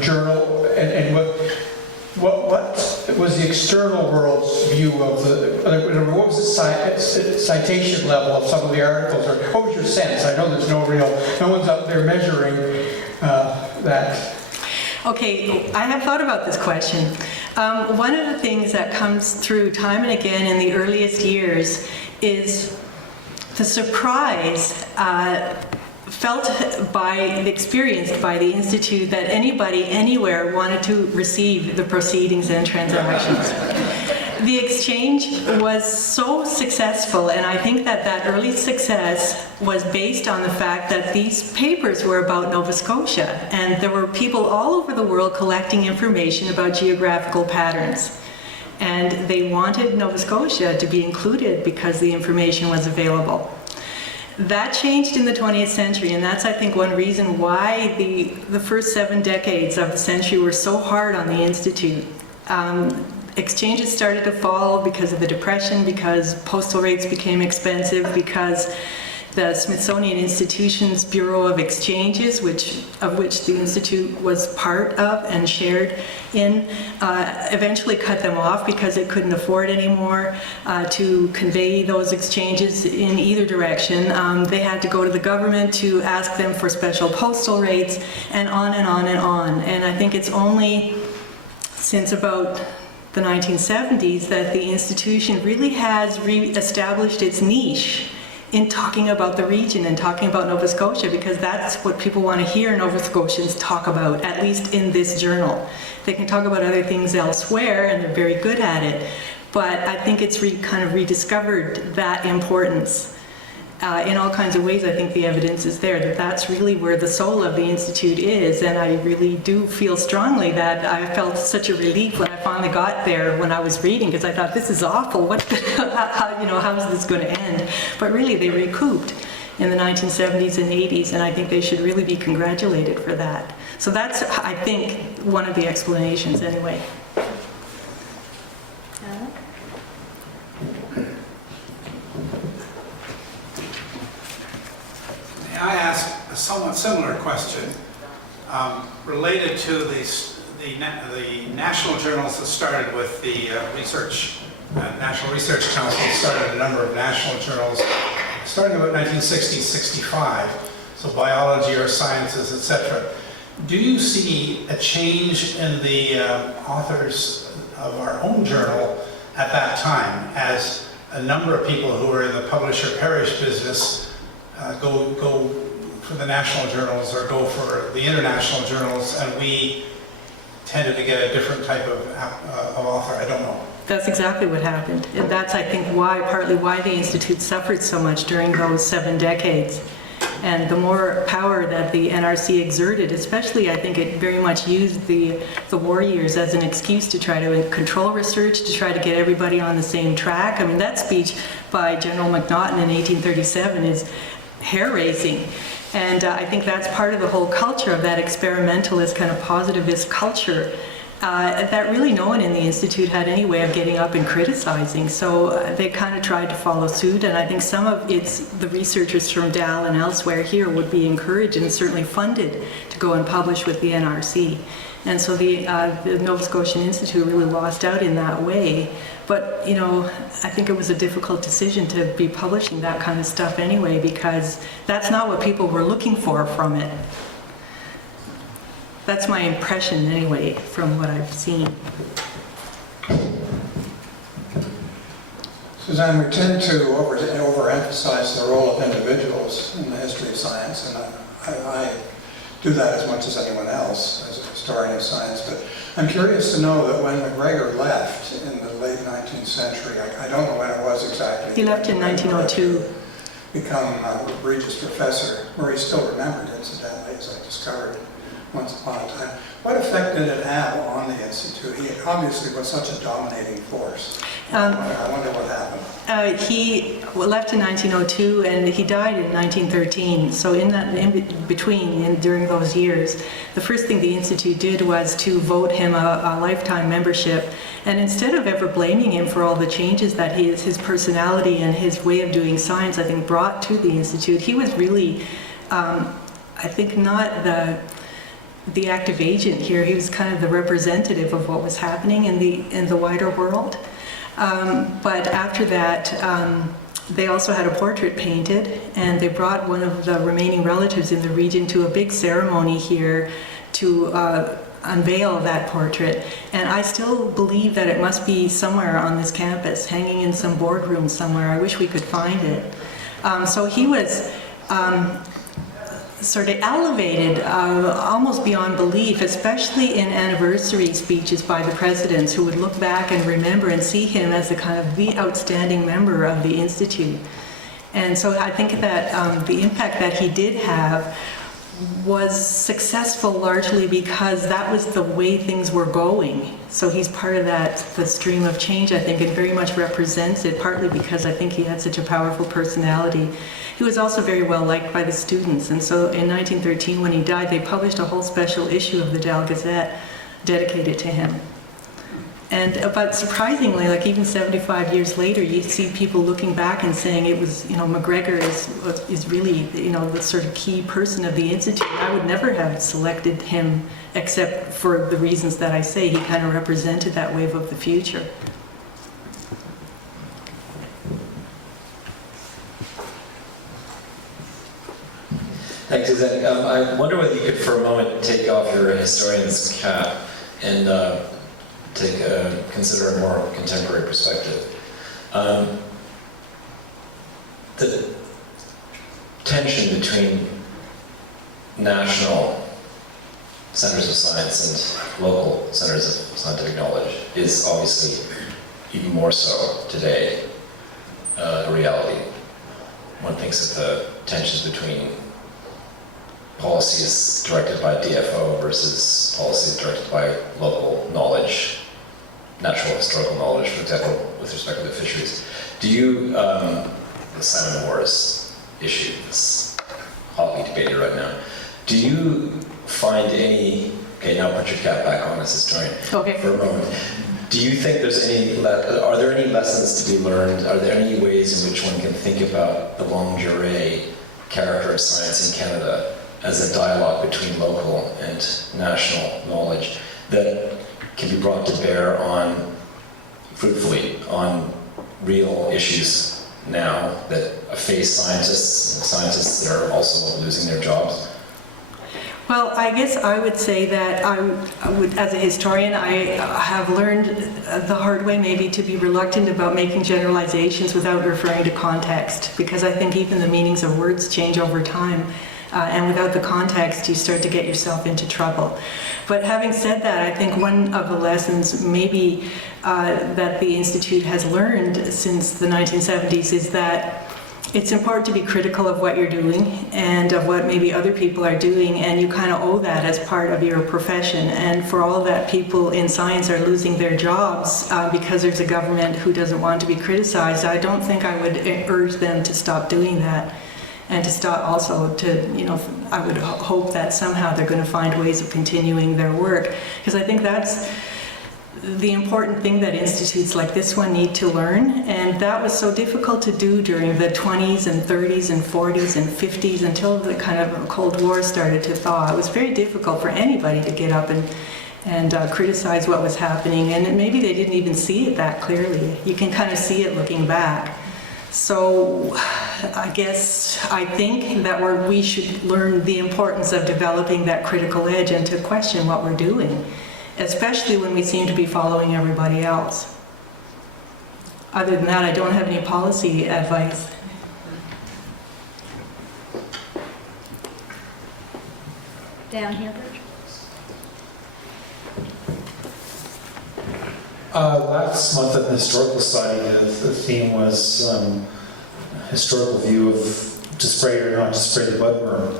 journal? And what was the external world's view of what was the citation level of some of the articles, or what was your sense? I know there's no one's up there measuring that. Okay, I have thought about this question. One of the things that comes through time and again in the earliest years is the surprise experienced by the Institute that anybody, anywhere wanted to receive the proceedings and transactions. The exchange was so successful, and I think that early success was based on the fact that these papers were about Nova Scotia, and there were people all over the world collecting information about geographical patterns. And they wanted Nova Scotia to be included because the information was available. That changed in the 20th century, and that's, I think, one reason why the first 7 decades of the century were so hard on the Institute. Exchanges started to fall because of the Depression, because postal rates became expensive, because the Smithsonian Institution's Bureau of Exchanges, of which the Institute was part of and shared in, eventually cut them off because it couldn't afford anymore to convey those exchanges in either direction. They had to go to the government to ask them for special postal rates, and on and on and on. And I think it's only since about the 1970s that the institution really has re-established its niche in talking about the region and talking about Nova Scotia, because that's what people want to hear Nova Scotians talk about, at least in this journal. They can talk about other things elsewhere, and they're very good at it, but I think it's kind of rediscovered that importance. In all kinds of ways, I think the evidence is there that that's really where the soul of the Institute is, and I really do feel strongly that I felt such a relief when I finally got there when I was reading, because I thought, this is awful, how is this going to end? But really, they recouped in the 1970s and 80s, and I think they should really be congratulated for that. So that's, I think, one of the explanations anyway. I ask a somewhat similar question related to the national journals that started with the National Research Council started a number of national journals starting about 1960-65, so biology or sciences, etc. Do you see a change in the authors of our own journal at that time, as a number of people who were in the publish-or-perish business go for the national journals or go for the international journals, and we tended to get a different type of author? I don't know. That's exactly what happened. And that's, I think, partly why the Institute suffered so much during those 7 decades. And the more power that the NRC exerted, especially, I think it very much used the war years as an excuse to try to control research, to try to get everybody on the same track. I mean, that speech by General MacNaughton in 1837 is hair-raising. And I think that's part of the whole culture of that experimentalist, kind of positivist culture that really no one in the Institute had any way of getting up and criticizing. So they kind of tried to follow suit, and I think some of the researchers from DAL and elsewhere here would be encouraged and certainly funded to go and publish with the NRC. And so the Nova Scotian Institute really lost out in that way. But, I think it was a difficult decision to be publishing that kind of stuff anyway, because that's not what people were looking for from it. That's my impression anyway, from what I've seen. Suzanne, we tend to overemphasize the role of individuals in the history of science, and I do that as much as anyone else as a historian of science, but I'm curious to know that when MacGregor left in the late 19th century, I don't know when it was exactly. He left in 1902. Become a Regis professor, where he's still remembered, incidentally, as I discovered once upon a time. What effect did it have on the Institute? He obviously was such a dominating force. I wonder what happened. He left in 1902 and he died in 1913. So in between, during those years, the first thing the Institute did was to vote him a lifetime membership. And instead of ever blaming him for all the changes that his personality and his way of doing science, I think, brought to the Institute, he was really, I think, not the active agent here. He was kind of the representative of what was happening in the wider world. But after that, they also had a portrait painted, and they brought one of the remaining relatives in the region to a big ceremony here to unveil that portrait. And I still believe that it must be somewhere on this campus, hanging in some boardroom somewhere. I wish we could find it. So he was sort of elevated almost beyond belief, especially in anniversary speeches by the presidents, who would look back and remember and see him as the outstanding member of the Institute. And so I think that the impact that he did have was successful largely because that was the way things were going. So he's part of the stream of change, I think, and very much represents it, partly because I think he had such a powerful personality. He was also very well liked by the students, and so in 1913, when he died, they published a whole special issue of the Del Gazette dedicated to him. But surprisingly, like even 75 years later, you see people looking back and saying it was, MacGregor is really, the sort of key person of the Institute. I would never have selected him except for the reasons that I say. He kind of represented that wave of the future. Thanks, Suzanne. I wonder whether you could for a moment take off your historian's cap and consider a more contemporary perspective. The tension between national centers of science and local centers of scientific knowledge is obviously even more so today a reality. One thinks of the tensions between policies directed by DFO versus policies directed by local knowledge, natural historical knowledge, for example, with respect to the fisheries. Do you, the Salmon Wars issue, this hotly debated right now, do you find any, okay, now put your cap back on as historian for a moment. Do you think there's are there any lessons to be learned? Are there any ways in which one can think about the longue durée character of science in Canada as a dialogue between local and national knowledge that can be brought to bear fruitfully on real issues now that face scientists that are also losing their jobs? Well, I guess I would say that I would, as a historian, I have learned the hard way maybe to be reluctant about making generalizations without referring to context, because I think even the meanings of words change over time. And without the context, you start to get yourself into trouble. But having said that, I think one of the lessons maybe that the Institute has learned since the 1970s is that it's important to be critical of what you're doing and of what maybe other people are doing, and you kind of owe that as part of your profession. And for all that people in science are losing their jobs because there's a government who doesn't want to be criticized, I don't think I would urge them to stop doing that. And to start also to, I would hope that somehow they're going to find ways of continuing their work. Because I think that's the important thing that institutes like this one need to learn. And that was so difficult to do during the 20s and 30s and 40s and 50s until the kind of Cold War started to thaw. It was very difficult for anybody to get up and criticize what was happening. And maybe they didn't even see it that clearly. You can kind of see it looking back. So I think that we should learn the importance of developing that critical edge and to question what we're doing, especially when we seem to be following everybody else. Other than that, I don't have any policy advice. Down here, Bridget. Last month at the Historical Society, the theme was historical view of to spray or not to spray the budworm.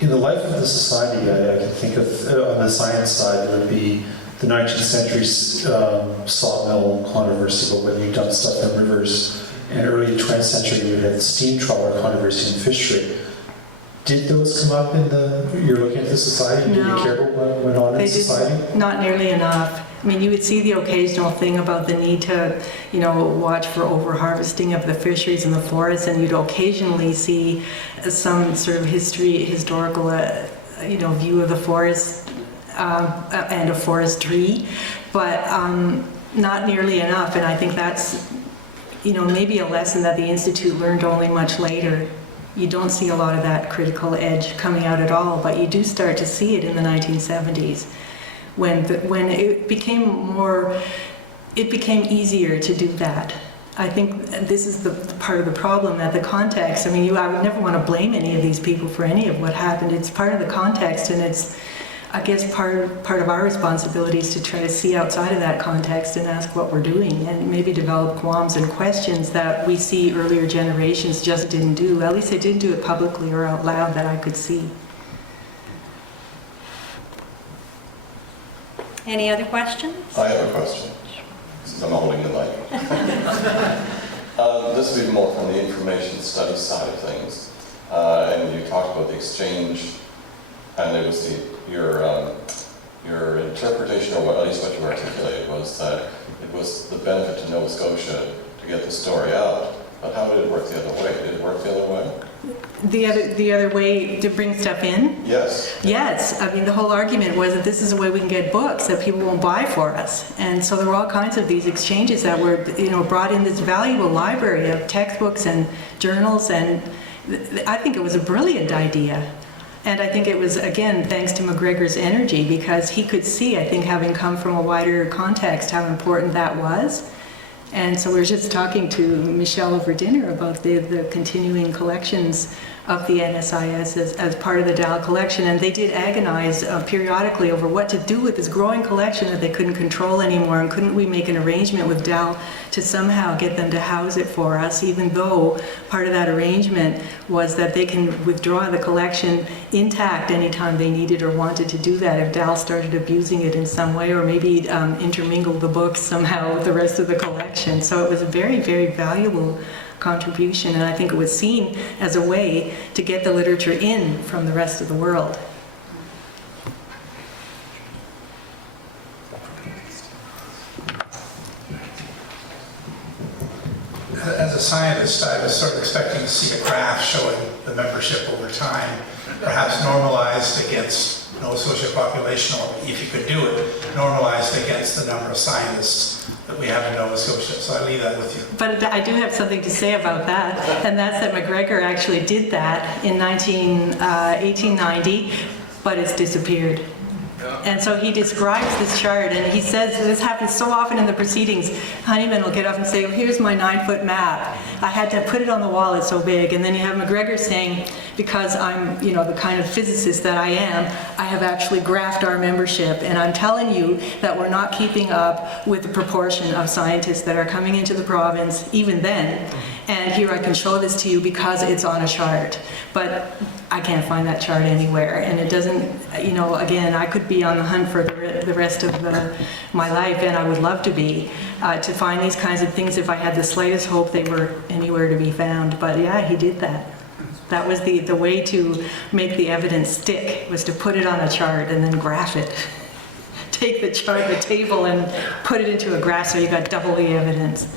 In the life of the society, I can think of, on the science side, there would be the 19th century sawmill controversy about whether you dump stuff in rivers, and early 20th century you had the steam trawler controversy in fishery. Did those come up in you're looking at the society? Did No. you care about what went on in They society? did not nearly enough. I mean, you would see the occasional thing about the need to, watch for over-harvesting of the fisheries in the forests, and you'd occasionally see some sort of historical, view of the forest and of forestry, but not nearly enough. And I think that's, maybe a lesson that the Institute learned only much later. You don't see a lot of that critical edge coming out at all, but you do start to see it in the 1970s. When it became easier to do that. I think this is the part of the problem, that the context, I would never want to blame any of these people for any of what happened. It's part of the context, and it's, I guess, part of our responsibility is to try to see outside of that context and ask what we're doing, and maybe develop qualms and questions that we see earlier generations just didn't do. At least they didn't do it publicly or out loud that I could see. Any other questions? I have a question, since I'm holding the mic. This would be more from the information study side of things. And you talked about the exchange, and it was your interpretation, or at least what you articulated, was that it was the benefit to Nova Scotia to get the story out. But how did it work the other way? Did it work the other way? The other way to bring stuff in? Yes. Yes, the whole argument was that this is a way we can get books that people won't buy for us. And so there were all kinds of these exchanges that were, brought in this valuable library of textbooks and journals, and I think it was a brilliant idea. And I think it was, again, thanks to McGregor's energy, because he could see, I think, having come from a wider context, how important that was. And so we were just talking to Michelle over dinner about the continuing collections of the NSIS as part of the Dal collection, and they did agonize periodically over what to do with this growing collection that they couldn't control anymore, and couldn't we make an arrangement with Dal to somehow get them to house it for us, even though part of that arrangement was that they can withdraw the collection intact anytime they needed or wanted to do that if Dal started abusing it in some way, or maybe intermingle the books somehow with the rest of the collection. So it was a very, very valuable contribution, and I think it was seen as a way to get the literature in from the rest of the world. As a scientist, I was sort of expecting to see a graph showing the membership over time, perhaps normalized against Nova Scotia population, or if you could do it, normalized against the number of scientists that we have in Nova Scotia. So I leave that with you. But I do have something to say about that, and that's that McGregor actually did that in 1890, but it's disappeared. And so he describes this chart, and he says, this happens so often in the proceedings, Honeyman will get up and say, well, here's my 9-foot map. I had to put it on the wall, it's so big. And then you have McGregor saying, because I'm, the kind of physicist that I am, I have actually graphed our membership, and I'm telling you that we're not keeping up with the proportion of scientists that are coming into the province, even then. And here I can show this to you because it's on a chart. But I can't find that chart anywhere, and it doesn't, again, I could be on the hunt for the rest of my life, and I would love to be, to find these kinds of things if I had the slightest hope they were anywhere to be found. But yeah, he did that. That was the way to make the evidence stick, was to put it on a chart and then graph it. Take the chart, the table, and put it into a graph so you got double the evidence.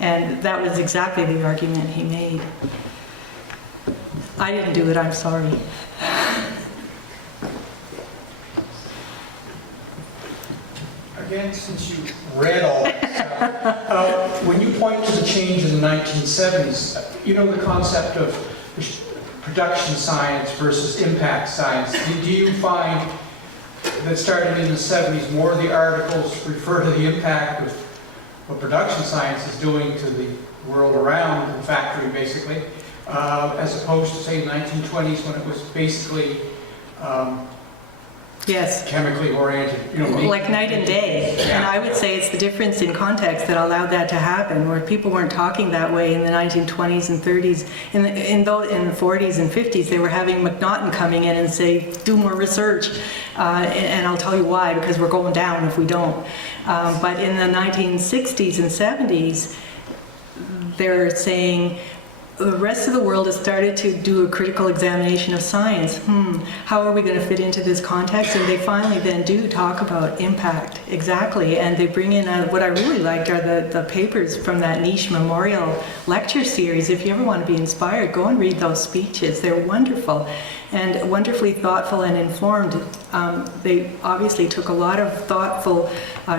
And that was exactly the argument he made. I didn't do it, I'm sorry. Again, since you read all that stuff, when you point to the change in the 1970s, the concept of production science versus impact science, do you find that starting in the 70s, more of the articles refer to the impact of what production science is doing to the world around the factory, basically, as opposed to, say, the 1920s when it was basically Yes. chemically oriented, you know. Like night and day. And I would say it's the difference in context that allowed that to happen, where people weren't talking that way in the 1920s and 30s. In the 40s and 50s, they were having McNaughton coming in and say, do more research. And I'll tell you why, because we're going down if we don't. But in the 1960s and 70s, they're saying, the rest of the world has started to do a critical examination of science. How are we going to fit into this context? And they finally then do talk about impact, exactly. And they bring in, what I really liked are the papers from that niche memorial lecture series. If you ever want to be inspired, go and read those speeches. They're wonderful and wonderfully thoughtful and informed. They obviously took a lot of thoughtful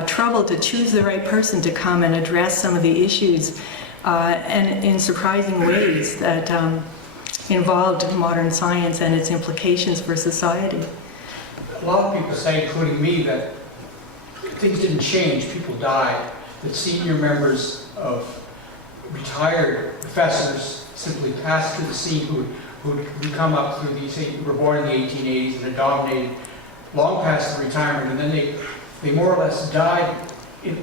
trouble to choose the right person to come and address some of the issues and in surprising ways that involved modern science and its implications for society. A lot of people say, including me, that things didn't change, people died, that senior members of retired professors simply passed through the scene who'd come up through these, were born in the 1880s and had dominated long past the retirement, and then they more or less died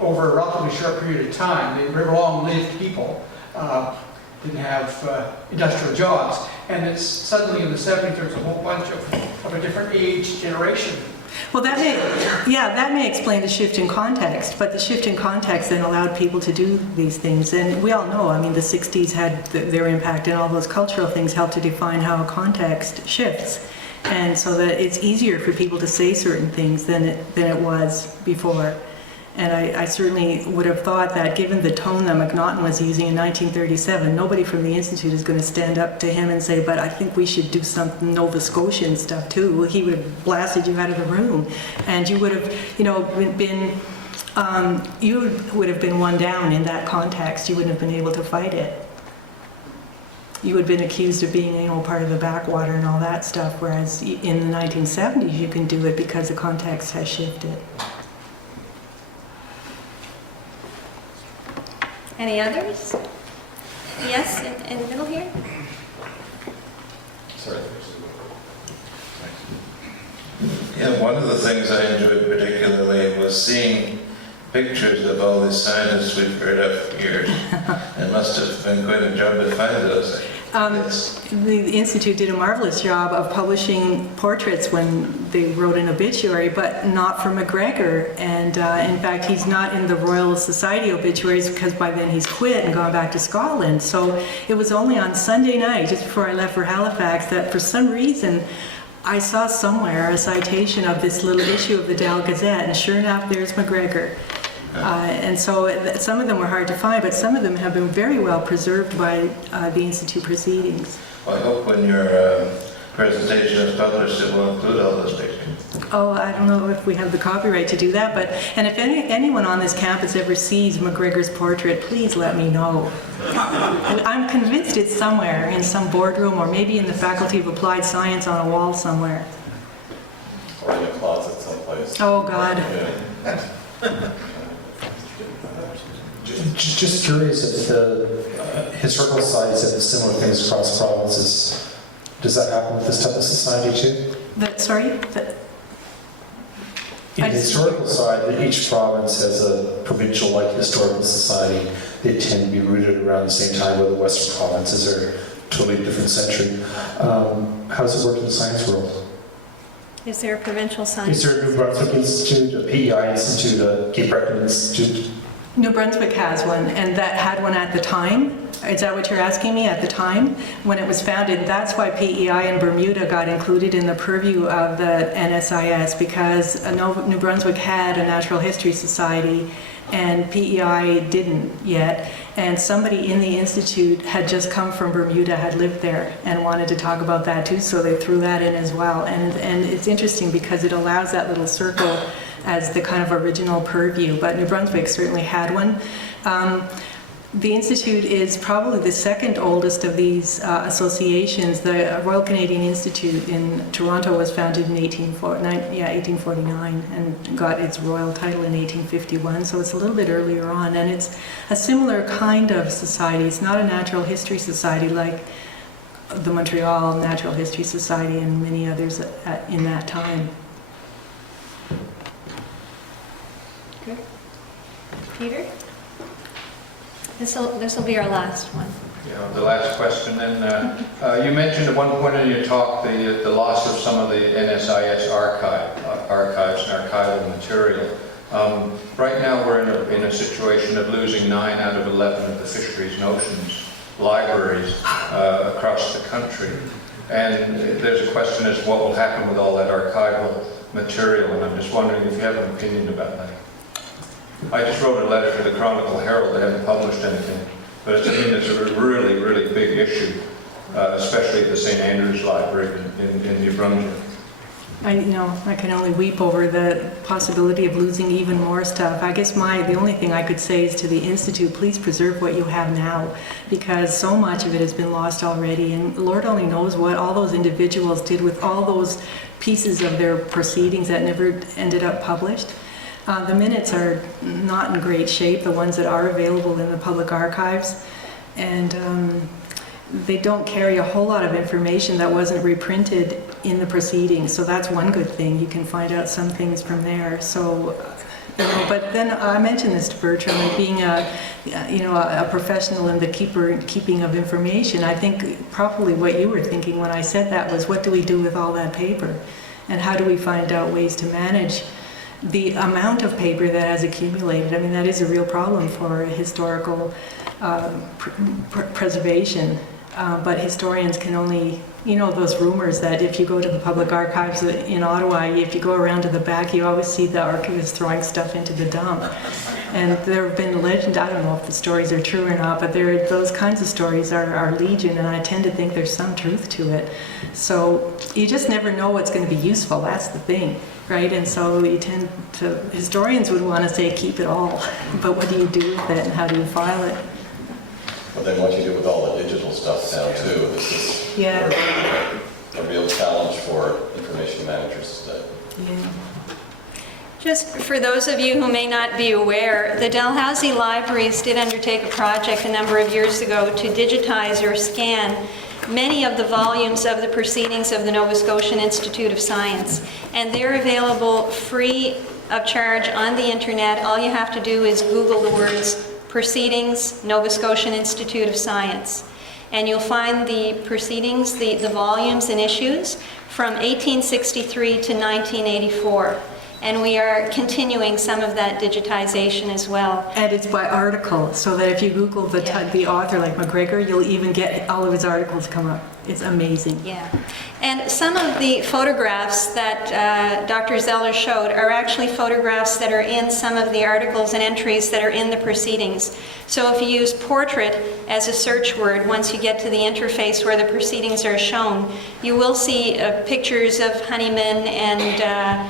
over a relatively short period of time. They were long-lived people, didn't have industrial jobs, and it's suddenly in the 70s there's a whole bunch of a different age generation. Well, that may explain the shift in context, but the shift in context then allowed people to do these things. And we all know, I mean, the 60s had their impact, and all those cultural things help to define how a context shifts. And so that it's easier for people to say certain things than it was before. And I certainly would have thought that given the tone that McNaughton was using in 1937, nobody from the Institute is going to stand up to him and say, but I think we should do some Nova Scotian stuff too. Well, he would have blasted you out of the room. And you would have, you would have been one down in that context. You wouldn't have been able to fight it. You would have been accused of being, part of the backwater and all that stuff, whereas in the 1970s you can do it because the context has shifted. Any others? Yes, in the middle here? Sorry. Yeah, one of the things I enjoyed particularly was seeing pictures of all these scientists we've heard of for years. It must have been quite a job to find those. The Institute did a marvelous job of publishing portraits when they wrote an obituary, but not for McGregor. And in fact, he's not in the Royal Society obituaries because by then he's quit and gone back to Scotland. So it was only on Sunday night, just before I left for Halifax, that for some reason I saw somewhere a citation of this little issue of the Dalles Gazette, and sure enough, there's McGregor. And so some of them were hard to find, but some of them have been very well preserved by the Institute proceedings. Well, I hope when your presentation is published, it will include all those pictures. Oh, I don't know if we have the copyright to do that, and if anyone on this campus ever sees McGregor's portrait, please let me know. I'm convinced it's somewhere in some boardroom or maybe in the Faculty of Applied Science on a wall somewhere. Or in a closet someplace. Oh, God. Yeah. Just curious if the historical societies have similar things across provinces. Does that happen with this type of society too? In the historical side, each province has a provincial-like historical society. They tend to be rooted around the same time, where the Western provinces are totally different century. How does it work in the science world? Is there a provincial science? Is there a New Brunswick Institute, a PEI Institute, a Cape Breton Institute? New Brunswick has one, and that had one at the time. Is that what you're asking me? At the time when it was founded? That's why PEI in Bermuda got included in the purview of the NSIS, because New Brunswick had a natural history society and PEI didn't yet. And somebody in the Institute had just come from Bermuda, had lived there, and wanted to talk about that too, so they threw that in as well. And it's interesting because it allows that little circle as the kind of original purview, but New Brunswick certainly had one. The Institute is probably the second oldest of these associations. The Royal Canadian Institute in Toronto was founded in 1849 and got its royal title in 1851, so it's a little bit earlier on. And it's a similar kind of society. It's not a natural history society like the Montreal Natural History Society and many others in that time. Good. Peter? This will be our last one. Yeah, the last question then. You mentioned at one point in your talk the loss of some of the NSIS archives and archival material. Right now we're in a situation of losing 9 out of 11 of the fisheries and oceans libraries across the country. And there's a question as to what will happen with all that archival material, and I'm just wondering if you have an opinion about that. I just wrote a letter to the Chronicle Herald. They haven't published anything, but it's a really, really big issue, especially at the St. Andrews Library in New Brunswick. I can only weep over the possibility of losing even more stuff. I guess the only thing I could say is to the Institute, please preserve what you have now, because so much of it has been lost already, and Lord only knows what all those individuals did with all those pieces of their proceedings that never ended up published. The minutes are not in great shape, the ones that are available in the public archives, and they don't carry a whole lot of information that wasn't reprinted in the proceedings, so that's one good thing. You can find out some things from there. So, but then I mentioned this to Bertram, and being a professional in the keeping of information, I think probably what you were thinking when I said that was, what do we do with all that paper? And how do we find out ways to manage the amount of paper that has accumulated? I mean, that is a real problem for historical preservation. But historians can only, those rumors that if you go to the public archives in Ottawa, if you go around to the back, you always see the archivists throwing stuff into the dump. And there have been legend, I don't know if the stories are true or not, but those kinds of stories are legion, and I tend to think there's some truth to it. So you just never know what's going to be useful, that's the thing, right? And so historians would want to say keep it all, but what do you do with it and how do you file it? But then what you do with all the digital stuff now too, this is a real challenge for information managers today. Yeah. Just for those of you who may not be aware, the Dalhousie Libraries did undertake a project a number of years ago to digitize or scan many of the volumes of the proceedings of the Nova Scotian Institute of Science. And they're available free of charge on the internet. All you have to do is Google the words Proceedings, Nova Scotian Institute of Science. And you'll find the proceedings, the volumes and issues from 1863 to 1984. And we are continuing some of that digitization as well. And it's by article, so that if you Google the author, like McGregor, you'll even get all of his articles come up. It's amazing. Yeah. And some of the photographs that Dr. Zeller showed are actually photographs that are in some of the articles and entries that are in the proceedings. So if you use portrait as a search word, once you get to the interface where the proceedings are shown, you will see pictures of Honeyman and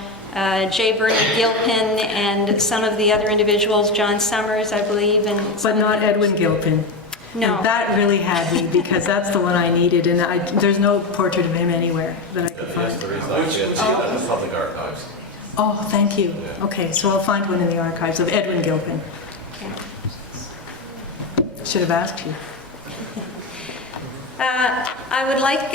J. Bernard Gilpin and some of the other individuals, John Summers, I believe. But not Edwin Gilpin. No. And that really had me, because that's the one I needed, and there's no portrait of him anywhere that I could find. Yes, there is actually in the public archives. Oh, thank you. Yeah. Okay, so I'll find one in the archives of Edwin Gilpin. Okay. Should have asked you. I would like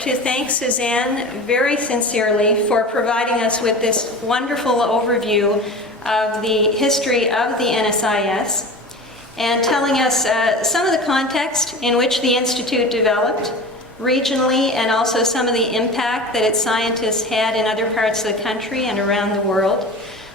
to thank Suzanne very sincerely for providing us with this wonderful overview of the history of the NSIS and telling us some of the context in which the Institute developed regionally, and also some of the impact that its scientists had in other parts of the country and around the world.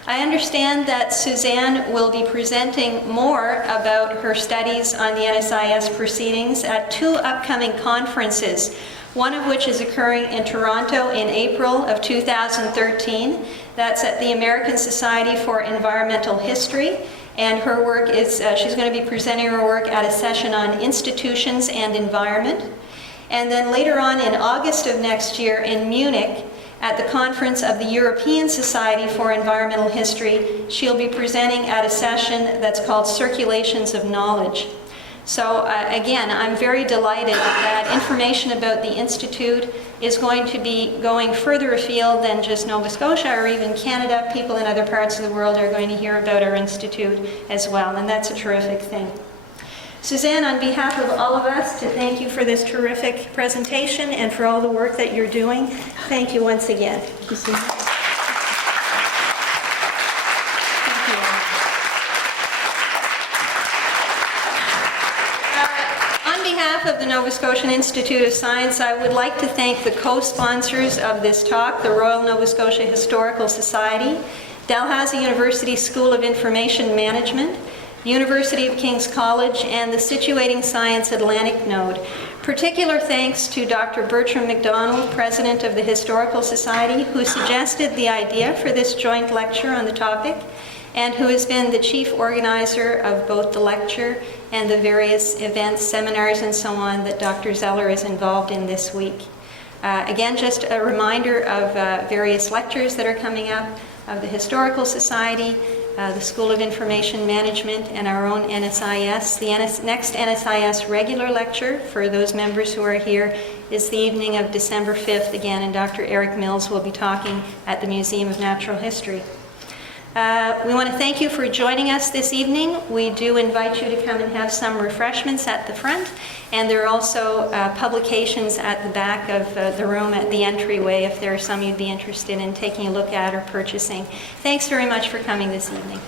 I understand that Suzanne will be presenting more about her studies on the NSIS proceedings at 2 upcoming conferences, one of which is occurring in Toronto in April of 2013. That's at the American Society for Environmental History, and her work is, she's going to be presenting her work at a session on institutions and environment. And then later on in August of next year in Munich, at the conference of the European Society for Environmental History, she'll be presenting at a session that's called Circulations of Knowledge. So again, I'm very delighted that information about the Institute is going to be going further afield than just Nova Scotia or even Canada. People in other parts of the world are going to hear about our Institute as well, and that's a terrific thing. Suzanne, on behalf of all of us, to thank you for this terrific presentation and for all the work that you're doing. Thank you once again. Thank you, Suzanne. On behalf of the Nova Scotian Institute of Science, I would like to thank the co-sponsors of this talk, the Royal Nova Scotia Historical Society, Dalhousie University School of Information Management, University of King's College, and the Situating Science Atlantic Node. Particular thanks to Dr. Bertram MacDonald, President of the Historical Society, who suggested the idea for this joint lecture on the topic, and who has been the chief organizer of both the lecture and the various events, seminars, and so on that Dr. Zeller is involved in this week. Again, just a reminder of various lectures that are coming up of the Historical Society, the School of Information Management, and our own NSIS. The next NSIS regular lecture for those members who are here is the evening of December 5th again, and Dr. Eric Mills will be talking at the Museum of Natural History. We want to thank you for joining us this evening. We do invite you to come and have some refreshments at the front, and there are also publications at the back of the room at the entryway if there are some you'd be interested in taking a look at or purchasing. Thanks very much for coming this evening.